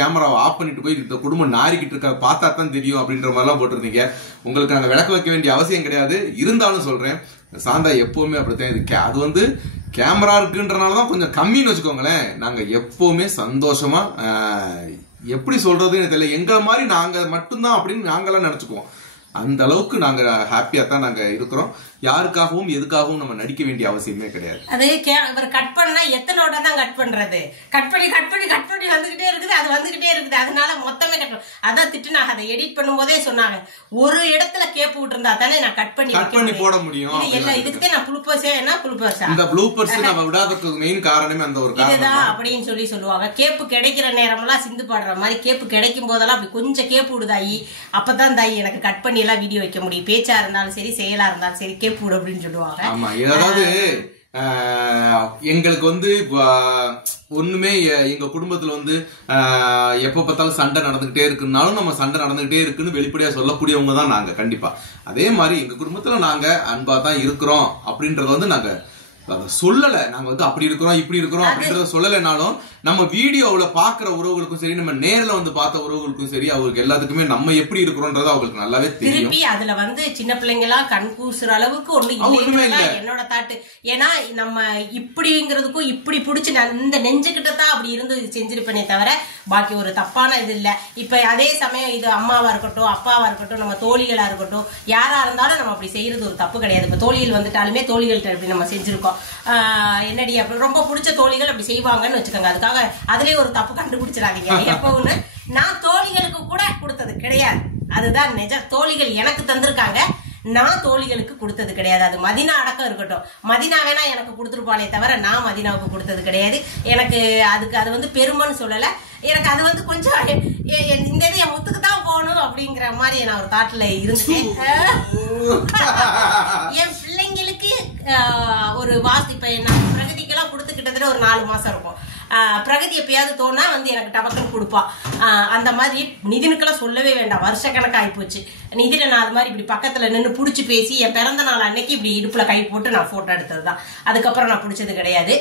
கேமராவை ஆஃப் பண்ணிட்டு போய் இந்த குடும்பம் நாரிக்கிட்டு இருக்க பார்த்தா தான் தெரியும் அப்படின்ற மாதிரிலாம் போட்டிருந்தீங்க. உங்களுக்கு நாங்க விளக்க வைக்க வேண்டிய அவசியம் கிடையாது. இருந்தாலும் சொல்றேன், சாந்தா எப்பவுமே அப்படித்தான் இருக்கு. அது வந்து கேமரா இருக்குன்றனாலதான் கொஞ்சம் கம்மின்னு வச்சுக்கோங்களேன். நாங்க எப்பவுமே சந்தோஷமா, எப்படி சொல்றதுன்னு தெரியல, எங்களை மாதிரி நாங்க மட்டும்தான் அப்படின்னு நாங்களாம் நினைச்சுக்குவோம். அந்த அளவுக்கு நாங்க ஹாப்பியா தான் நாங்க இருக்கிறோம். யாருக்காகவும் எதுக்காகவும் நம்ம நடிக்க வேண்டிய அவசியமே கிடையாது. அது இவர் கட் பண்ணா எத்தனை ஓட தான் கட் பண்றது? கட் பண்ணி வந்துகிட்டே இருக்குது. அது வந்துகிட்டே இருக்குது. அதனால மொத்தமே கட் அதான் திட்டுனாங்க. அதை எடிட் பண்ணும் போதே சொன்னாங்க, ஒரு இடத்துல கேப்பு விட்டு இருந்தா தானே நான் கட் பண்ணி போட முடியும். இதுக்குதான் நான் புளுப்பர்ஸ் இந்த ப்ளூப்பர்ஸ் நம்ம விடாததுக்கு மெயின் காரணமே அந்த ஒரு இதுதான் அப்படின்னு சொல்லுவாங்க. கேப்பு கிடைக்கிற நேரம் எல்லாம் சிந்து பாடுற மாதிரி கேப்பு கிடைக்கும் போதெல்லாம் அப்படி கொஞ்சம் கேப்பு விடுதாயி, அப்பதான் தாயி எனக்கு கட் பண்ணி எல்லாம் வீடியோ வைக்க முடியும். பேச்சா இருந்தாலும் சரி, செயலா இருந்தாலும் சரி, கேப்பு விடு அப்படின்னு சொல்லுவாங்க. ஆமா, ஏதாவது எங்களுக்கு வந்து ஒண்ணுமே எங்க குடும்பத்துல வந்து எப்ப பார்த்தாலும் சண்டை நடந்துகிட்டே இருக்குன்னாலும் நம்ம சண்டை நடந்துகிட்டே இருக்குன்னு வெளிப்படையா சொல்லக்கூடியவங்க தான் நாங்க. கண்டிப்பா அதே மாதிரி எங்க குடும்பத்துல நாங்க அன்பா தான் இருக்கிறோம் அப்படின்றத வந்து நாங்க சொல்லல. நாங்க வந்து அப்படி இருக்கிறோம் இப்படி இருக்கிறோம் அப்படின்றத சொல்லலைனாலும் நம்ம வீடியோவுல பாக்குற உறவுகளுக்கும் சரி, நம்ம நேர்ல வந்து பார்த்த உறவுகளுக்கும் சரி, அவங்களுக்கு எல்லாத்துக்குமே நம்ம எப்படி இருக்கிறோம்ன்றது அவங்களுக்கு நல்லாவே தெரியும். திருப்பி அதுல வந்து சின்ன பிள்ளைங்களா கண் கூசுற அளவுக்கு ஒண்ணுமே இல்ல என்னோட தாட்டு. ஏன்னா நம்ம இப்படிங்கிறதுக்கும் இப்படி புடிச்சு இந்த நெஞ்சுகிட்ட தான் அப்படி இருந்து செஞ்சிருப்பேனே தவிர பாக்கி ஒரு தப்பான இது இல்ல. இப்ப அதே சமயம் இது அம்மாவா இருக்கட்டும், அப்பாவா இருக்கட்டும், நம்ம தோழிகளா இருக்கட்டும், யாரா இருந்தாலும் நம்ம அப்படி செய்யறது ஒரு தப்பு கிடையாது. இப்ப தோழிகள் வந்துட்டாலுமே தோழிகள்கிட்ட அப்படி நம்ம செஞ்சிருக்கோம். என்னடி அப்படி ரொம்ப பிடிச்ச தோழிகள் அப்படி செய்வாங்கன்னு வச்சுக்கோங்க. அதுக்காக அதுலயே ஒரு தப்பு கண்டுபிடிச்சிடாதீங்க. எப்பவுன்னு நான் தோழிகளுக்கு கூட கொடுத்தது கிடையாது. அதுதான் நிஜம். தோழிகள் எனக்கு தந்திருக்காங்க, நான் தோழிகளுக்கு கொடுத்தது கிடையாது. அது மதினா அடக்கம் இருக்கட்டும். மதினா வேணா எனக்கு கொடுத்துருப்பாளே தவிர நான் மதினாவுக்கு கொடுத்தது கிடையாது. எனக்கு அதுக்கு அது வந்து பெருமைன்னு சொல்லல. எனக்கு அது வந்து கொஞ்சம் இந்த இது என் முத்துக்கு தான் போகணும் அப்படிங்கிற மாதிரி நான் ஒரு தாட்ல இருந்துட்டேன். என் பிள்ளைங்களுக்கு ஒரு இப்ப நான் பிரகதிக்கெல்லாம் கொடுத்து கிட்டத்தட்ட ஒரு 4 மாசம் இருக்கும். பிரகதி எப்பயாவது தோணா வந்து எனக்கு டபக்குன்னு கொடுப்பா. அந்த மாதிரி நிதினுக்கெல்லாம் சொல்லவே வேண்டாம், வருஷ கணக்கு ஆயிப்போச்சு. நிதினை நான் அது மாதிரி இப்படி பக்கத்துல நின்று புடிச்சு பேசி என் பிறந்த நாள் அன்னைக்கு இப்படி இடுப்புல கை போட்டு நான் போட்டோ எடுத்ததுதான். அதுக்கப்புறம் நான் பிடிச்சது கிடையாது.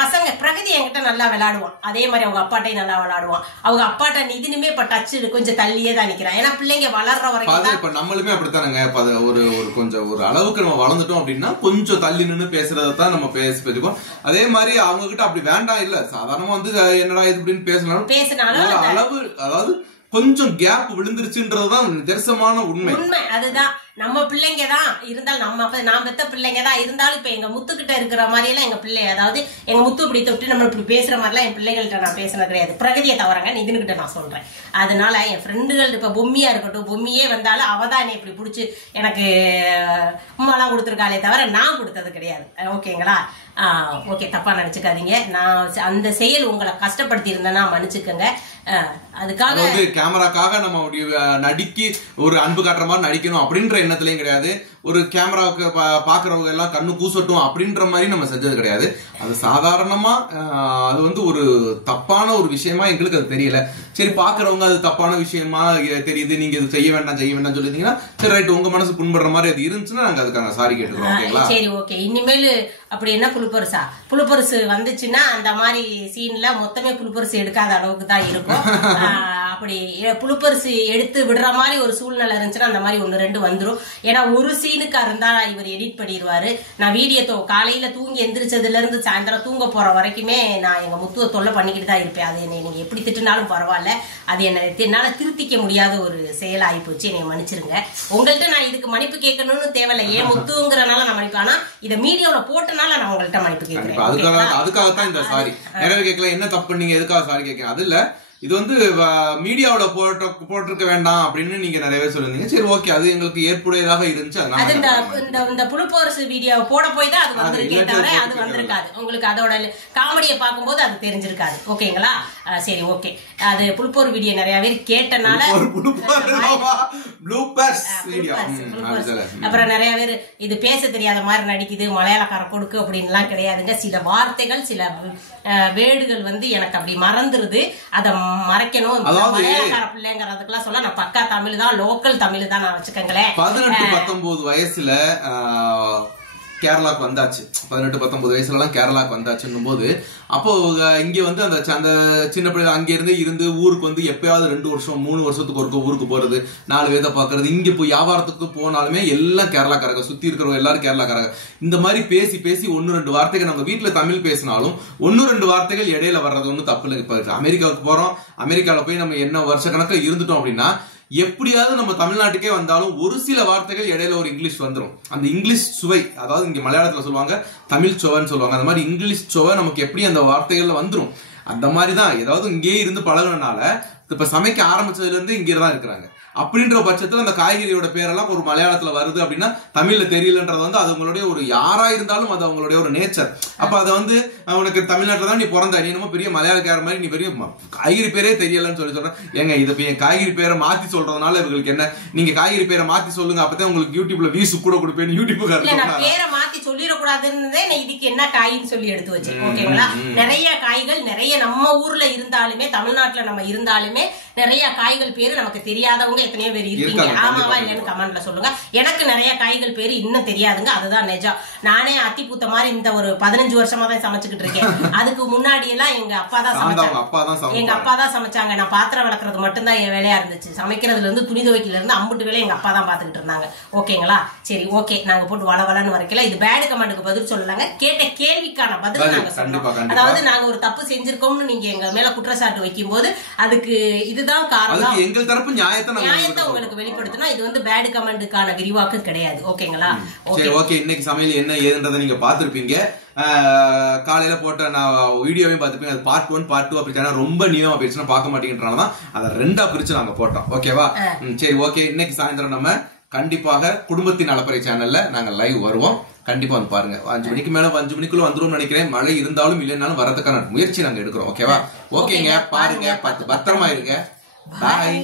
பசங்க பிரகதி என்கிட்ட நல்லா விளையாடுவான், அதே மாதிரி அவங்க அப்பாட்டையும் நல்லா விளையாடுவான். அவங்க அப்பாட்ட நிதினுமே இப்ப டச்சு கொஞ்சம் தள்ளியே தான் நிக்கிறான். ஏன்னா பிள்ளைங்க வளர்ற வரைக்கும் இப்ப நம்மளுமே அப்படித்தானுங்க. ஒரு கொஞ்சம் ஒரு அளவுக்கு நம்ம வளர்ந்துட்டோம் அப்படின்னா கொஞ்சம் தள்ளி நின்று பேசுறதான் நம்ம பேசிப்போம். அதே மாதிரி அவங்க கிட்ட அப்படி வேண்டாம் இல்ல, சாதாரணமா வந்து என்னடா இது அப்படின்னு பேசினாலும் அளவு, அதாவது கொஞ்சம் கேப் விழுந்துருச்சுன்றதுதான் நிதர்சனமான உண்மை. அதுதான் நம்ம பிள்ளைங்க தான் இருந்தாலும் நான் பெத்த பிள்ளைங்க தான் இருந்தாலும் இப்ப எங்க முத்துக்கிட்ட இருக்கிற மாதிரி எல்லாம் எங்க பிள்ளை, அதாவது எங்க முத்து இப்படி தொட்டு நம்ம இப்படி பேசுற மாதிரி எல்லாம் என் பிள்ளைகள்கிட்ட நான் பேசினது கிடையாது. பிரகதியை தவறங்க நிதினுக்கிட்ட நான் சொல்றேன். அதனால என் ஃப்ரெண்டுகள் இப்ப பொம்மியா இருக்கட்டும், பொம்மியே வந்தாலும் அவதான் என்னை இப்படி பிடிச்சி எனக்கு உமாலாம் கொடுத்துருக்காளே தவிர நான் கொடுத்தது கிடையாது. ஓகேங்களா? ஓகே, தப்பா நினைச்சுக்காதீங்க. நான் அந்த செயல் உங்களை கஷ்டப்படுத்தி இருந்தேன்னா மன்னிச்சுக்கோங்க. அதுக்காக கேமராக்காக நம்ம நடிக்கி ஒரு அன்பு காட்டுற மாதிரி நடிக்கணும் அப்படின்ற எண்ணத்திலையும் கிடையாது. ஒரு கேமராவுக்கு பாக்குறவங்க எல்லாம் கண்ணு கூசட்டும் அப்படின்ற மாதிரி நம்ம செஞ்சது கிடையாது. அது சாதாரணமா அது வந்து ஒரு தப்பான ஒரு விஷயமா எங்களுக்கு அது தெரியல. சரி, பாக்குறவங்க அது தப்பான விஷயமா தெரியுது, நீங்க இது செய்ய வேண்டாம் சொல்லிருந்தீங்கன்னா சரி ரைட், உங்க மனசு புண்படுற மாதிரி அது இருந்துச்சுன்னா நாங்க அதுக்கான சாரி கேட்டுக்கிறோம். ஓகேங்களா? சரி, ஓகே. இனிமேல் அப்படி என்ன புழுப்பரிசு வந்துச்சுன்னா அந்த மாதிரி சீன்ல மொத்தமே புழுப்பரிசு எடுக்காத அளவுக்கு தான் இருக்கும். அப்படி புழுப்பரிசு எடுத்து விடுற மாதிரி ஒரு சூழ்நிலை இருந்துச்சுன்னா அந்த மாதிரி 1-2 வந்துரும். ஏன்னா ஒரு சீனுக்கு இருந்தா இவர் எடிட் பண்ணிடுவாரு. நான் வீடியோ காலையில தூங்கி எந்திரிச்சதுல இருந்து சாயந்தரம் தூங்க போற வரைக்குமே நான் எங்க முத்துவ தொல்லை பண்ணிக்கிட்டு தான் இருப்பேன். அது என்னை நீங்க எப்படி திட்டுனாலும் பரவாயில்ல, அது என்னால திருத்திக்க முடியாத ஒரு செயல் ஆகி போச்சு. என்னை மன்னிச்சிருங்க. உங்கள்கிட்ட நான் இதுக்கு மன்னிப்பு கேட்கணும்னு தேவையில்லை. ஏன் முத்துங்கிறனால நான் மன்னிப்பு, ஆனா இதை மீடியாவில போட்டனால நான் உங்கள்கிட்ட மன்னிப்பு கேட்கிறேன். அதுக்காகத்தான் இந்த சாரி. நிறைய கேட்கல, என்ன தப்பு நீங்க எதுக்காக சாரி கேட்க, அது இல்ல, இது வந்து மீடியாவுல போட்டிருக்க வேண்டாம் அப்படின்னு நீங்க நிறையவே சொல்லிருந்தீங்க. சரி, ஓகே, அது எங்களுக்கு ஏற்புடையதாக இருந்துச்சு. இந்த புழுப்பரிசு வீடியோ போட போய் தான் அது வந்திருக்கே தவிர அது வந்திருக்காது. உங்களுக்கு அதோட காமெடியை பார்க்கும்போது அது தெரிஞ்சிருக்காது. ஓகேங்களா? சரி, ஓகே. அது புழுப்போர் வீடியோ நிறைய பேர் கேட்டனால அப்புறம் நிறைய பேர் இது பேச தெரியாத மாதிரி நடிக்குது, மலையாளக்கார கொடுக்கு அப்படின்லாம் கிடையாதுங்க. சில வார்த்தைகள், சில வேர்டுகள் வந்து எனக்கு அப்படி மறந்துருது. அதை மறைக்கணும். மலையாளக்கார பிள்ளைங்கிறதுக்கெல்லாம் சொல்ல நான் பக்கா தமிழ் தான், லோக்கல் தமிழ் தான் நான் வச்சுக்கங்களேன். 18-19 வயசுல கேரளாக்கு வந்தாச்சு. 18-19 வயசுல எல்லாம் கேரளாக்கு வந்தாச்சுன்னும் போது அப்போ இங்க வந்து அந்த சின்ன பிள்ளை அங்க இருந்து ஊருக்கு வந்து எப்பயாவது 2 வருஷம் 3 வருஷத்துக்கு ஒரு ஊருக்கு போறது, 4 வேத பாக்குறது, இங்க போய் வியாபாரத்துக்கு போனாலுமே எல்லாம் கேரளாக்காரங்க, சுத்தி இருக்கிறவங்க எல்லாரும் கேரளாக்காரங்க. இந்த மாதிரி பேசி 1-2 வார்த்தைகள் நம்ம வீட்டுல தமிழ் பேசினாலும் 1-2 வார்த்தைகள் இடையில வர்றது ஒன்னும் தப்பு இல்லை. இப்ப அமெரிக்காவுக்கு போறோம், அமெரிக்கால போய் நம்ம என்ன வருஷ கணக்கில் இருந்துட்டோம் அப்படின்னா எப்படியாவது நம்ம தமிழ்நாட்டுக்கே வந்தாலும் ஒரு சில வார்த்தைகள் இடையில ஒரு இங்கிலீஷ் வந்துடும். அந்த இங்கிலீஷ் சுவை, அதாவது இங்க மலையாளத்துல சொல்லுவாங்க தமிழ் சுவைன்னு சொல்லுவாங்க, அந்த மாதிரி இங்கிலீஷ் சுவை நமக்கு எப்படி அந்த வார்த்தைகள்ல வந்துடும். அந்த மாதிரிதான் ஏதாவது இங்கேயே இருந்து பழகுனனால இப்ப சமைக்க ஆரம்பிச்சதுல இருந்து இங்கே தான் இருக்கிறாங்க. அப்படின்ற பட்சத்துல அந்த காய்கறியோட பேரெல்லாம் ஒரு மலையாளத்துல வருது அப்படின்னா தமிழ்ல தெரியலன்றது வந்து அது உங்களுடைய ஒரு யாரா இருந்தாலும் அது அவங்களுடைய ஒரு நேச்சர். அப்ப அதை வந்து உனக்கு தமிழ்நாட்டுல தான் நீ பிறந்த, நீ என்னமோ பெரிய மலையாளக்கார மாதிரி நீ பெரிய காய்கறி பேரே தெரியலன்னு சொல்றேன். ஏங்க இது என் காய்கறி பேரை மாத்தி சொல்றதுனால இவங்களுக்கு என்ன, நீங்க காய்கறி பேரை மாத்தி சொல்லுங்க, அப்பதான் உங்களுக்கு யூடியூப்ல வியூஸ் கூட கொடுப்பேன். யூடியூப் பேரை மாத்தி சொல்லிடக்கூடாதுன்னு இதுக்கு என்ன காயின்னு சொல்லி எடுத்து வச்சேன். ஓகேங்களா, நிறைய காய்கள் நிறைய நம்ம ஊர்ல இருந்தாலுமே தமிழ்நாட்டுல நம்ம இருந்தாலுமே நிறைய காய்கள் பேரு நமக்கு தெரியாதவங்க எத்தனையோ பேர் இருக்கீங்க. ஆமாவா இல்லன்னு கமெண்ட்ல சொல்லுங்க. எனக்கு நிறைய காய்கள் பேரு இன்னும் தெரியாதுங்க, அதுதான் நிஜம். நானே அத்திப்பூத்த மாதிரி இந்த ஒரு 15 வருஷமா தான் சமைச்சுக்கிட்டு இருக்கேன். அதுக்கு முன்னாடி எல்லாம் எங்க அப்பா தான் சமைச்சாங்க. எங்க அப்பா தான் சமைச்சாங்க. நான் பாத்திரம் வளர்க்கறது மட்டும்தான் என் வேலையா இருந்துச்சு. சமைக்கிறதுல இருந்து துணி துவைக்கல இருந்து அம்புட்டு வேலை எங்க அப்பா தான் பாத்துக்கிட்டு இருந்தாங்க. ஓகேங்களா, சரி ஓகே, நாங்க போட்டு வளவலன்னு வரைக்கல. இது பேட் கமெண்ட்டுக்கு பதில் சொல்லலாங்க, கேட்ட கேள்விக்கான பதில் நாங்க சொல்றோம். அதாவது நாங்க ஒரு தப்பு செஞ்சிருக்கோம்னு நீங்க எங்க மேல குற்றச்சாட்டு வைக்கும் போது அதுக்கு இதுதான் காரணம், எங்கள் தரப்பு நியாயத்தை உங்களுக்கு வெளிப்படுத்தணும். இது வந்து பேட் கமெண்ட்டுக்கான விரிவாக்கம் கிடையாது. ஓகேங்களா, ஓகே. இன்னைக்கு சமையல் என்ன ஏதுன்றதை நீங்க பாத்துருப்பீங்க. காலையில போட்ட நான் வீடியோவையும் பார்த்துப்பீங்க. அது பார்ட் 1 பார்ட் 2 அப்படி ரொம்ப நீளமா போயிடுச்சுன்னா பார்க்க மாட்டேங்கிறனாலதான் அதை 2ஆ பிரிச்சு நாங்க போட்டோம். ஓகேவா, சரி ஓகே. இன்னைக்கு சாயந்தரம் நம்ம கண்டிப்பாக குடும்பத்தின் அலப்பறை சேனல்ல நாங்க லைவ் வருவோம். கண்டிப்பா வந்து பாருங்க. 5 மணிக்கு மேல 5 மணிக்குள்ள வந்துரும் நினைக்கிறேன். மழை இருந்தாலும் இல்லைனாலும் வரதுக்கான முயற்சி நாங்க எடுக்கிறோம். ஓகேவா, ஓகேங்க. பாருங்க, பத்திரமா இருங்க. பாய்.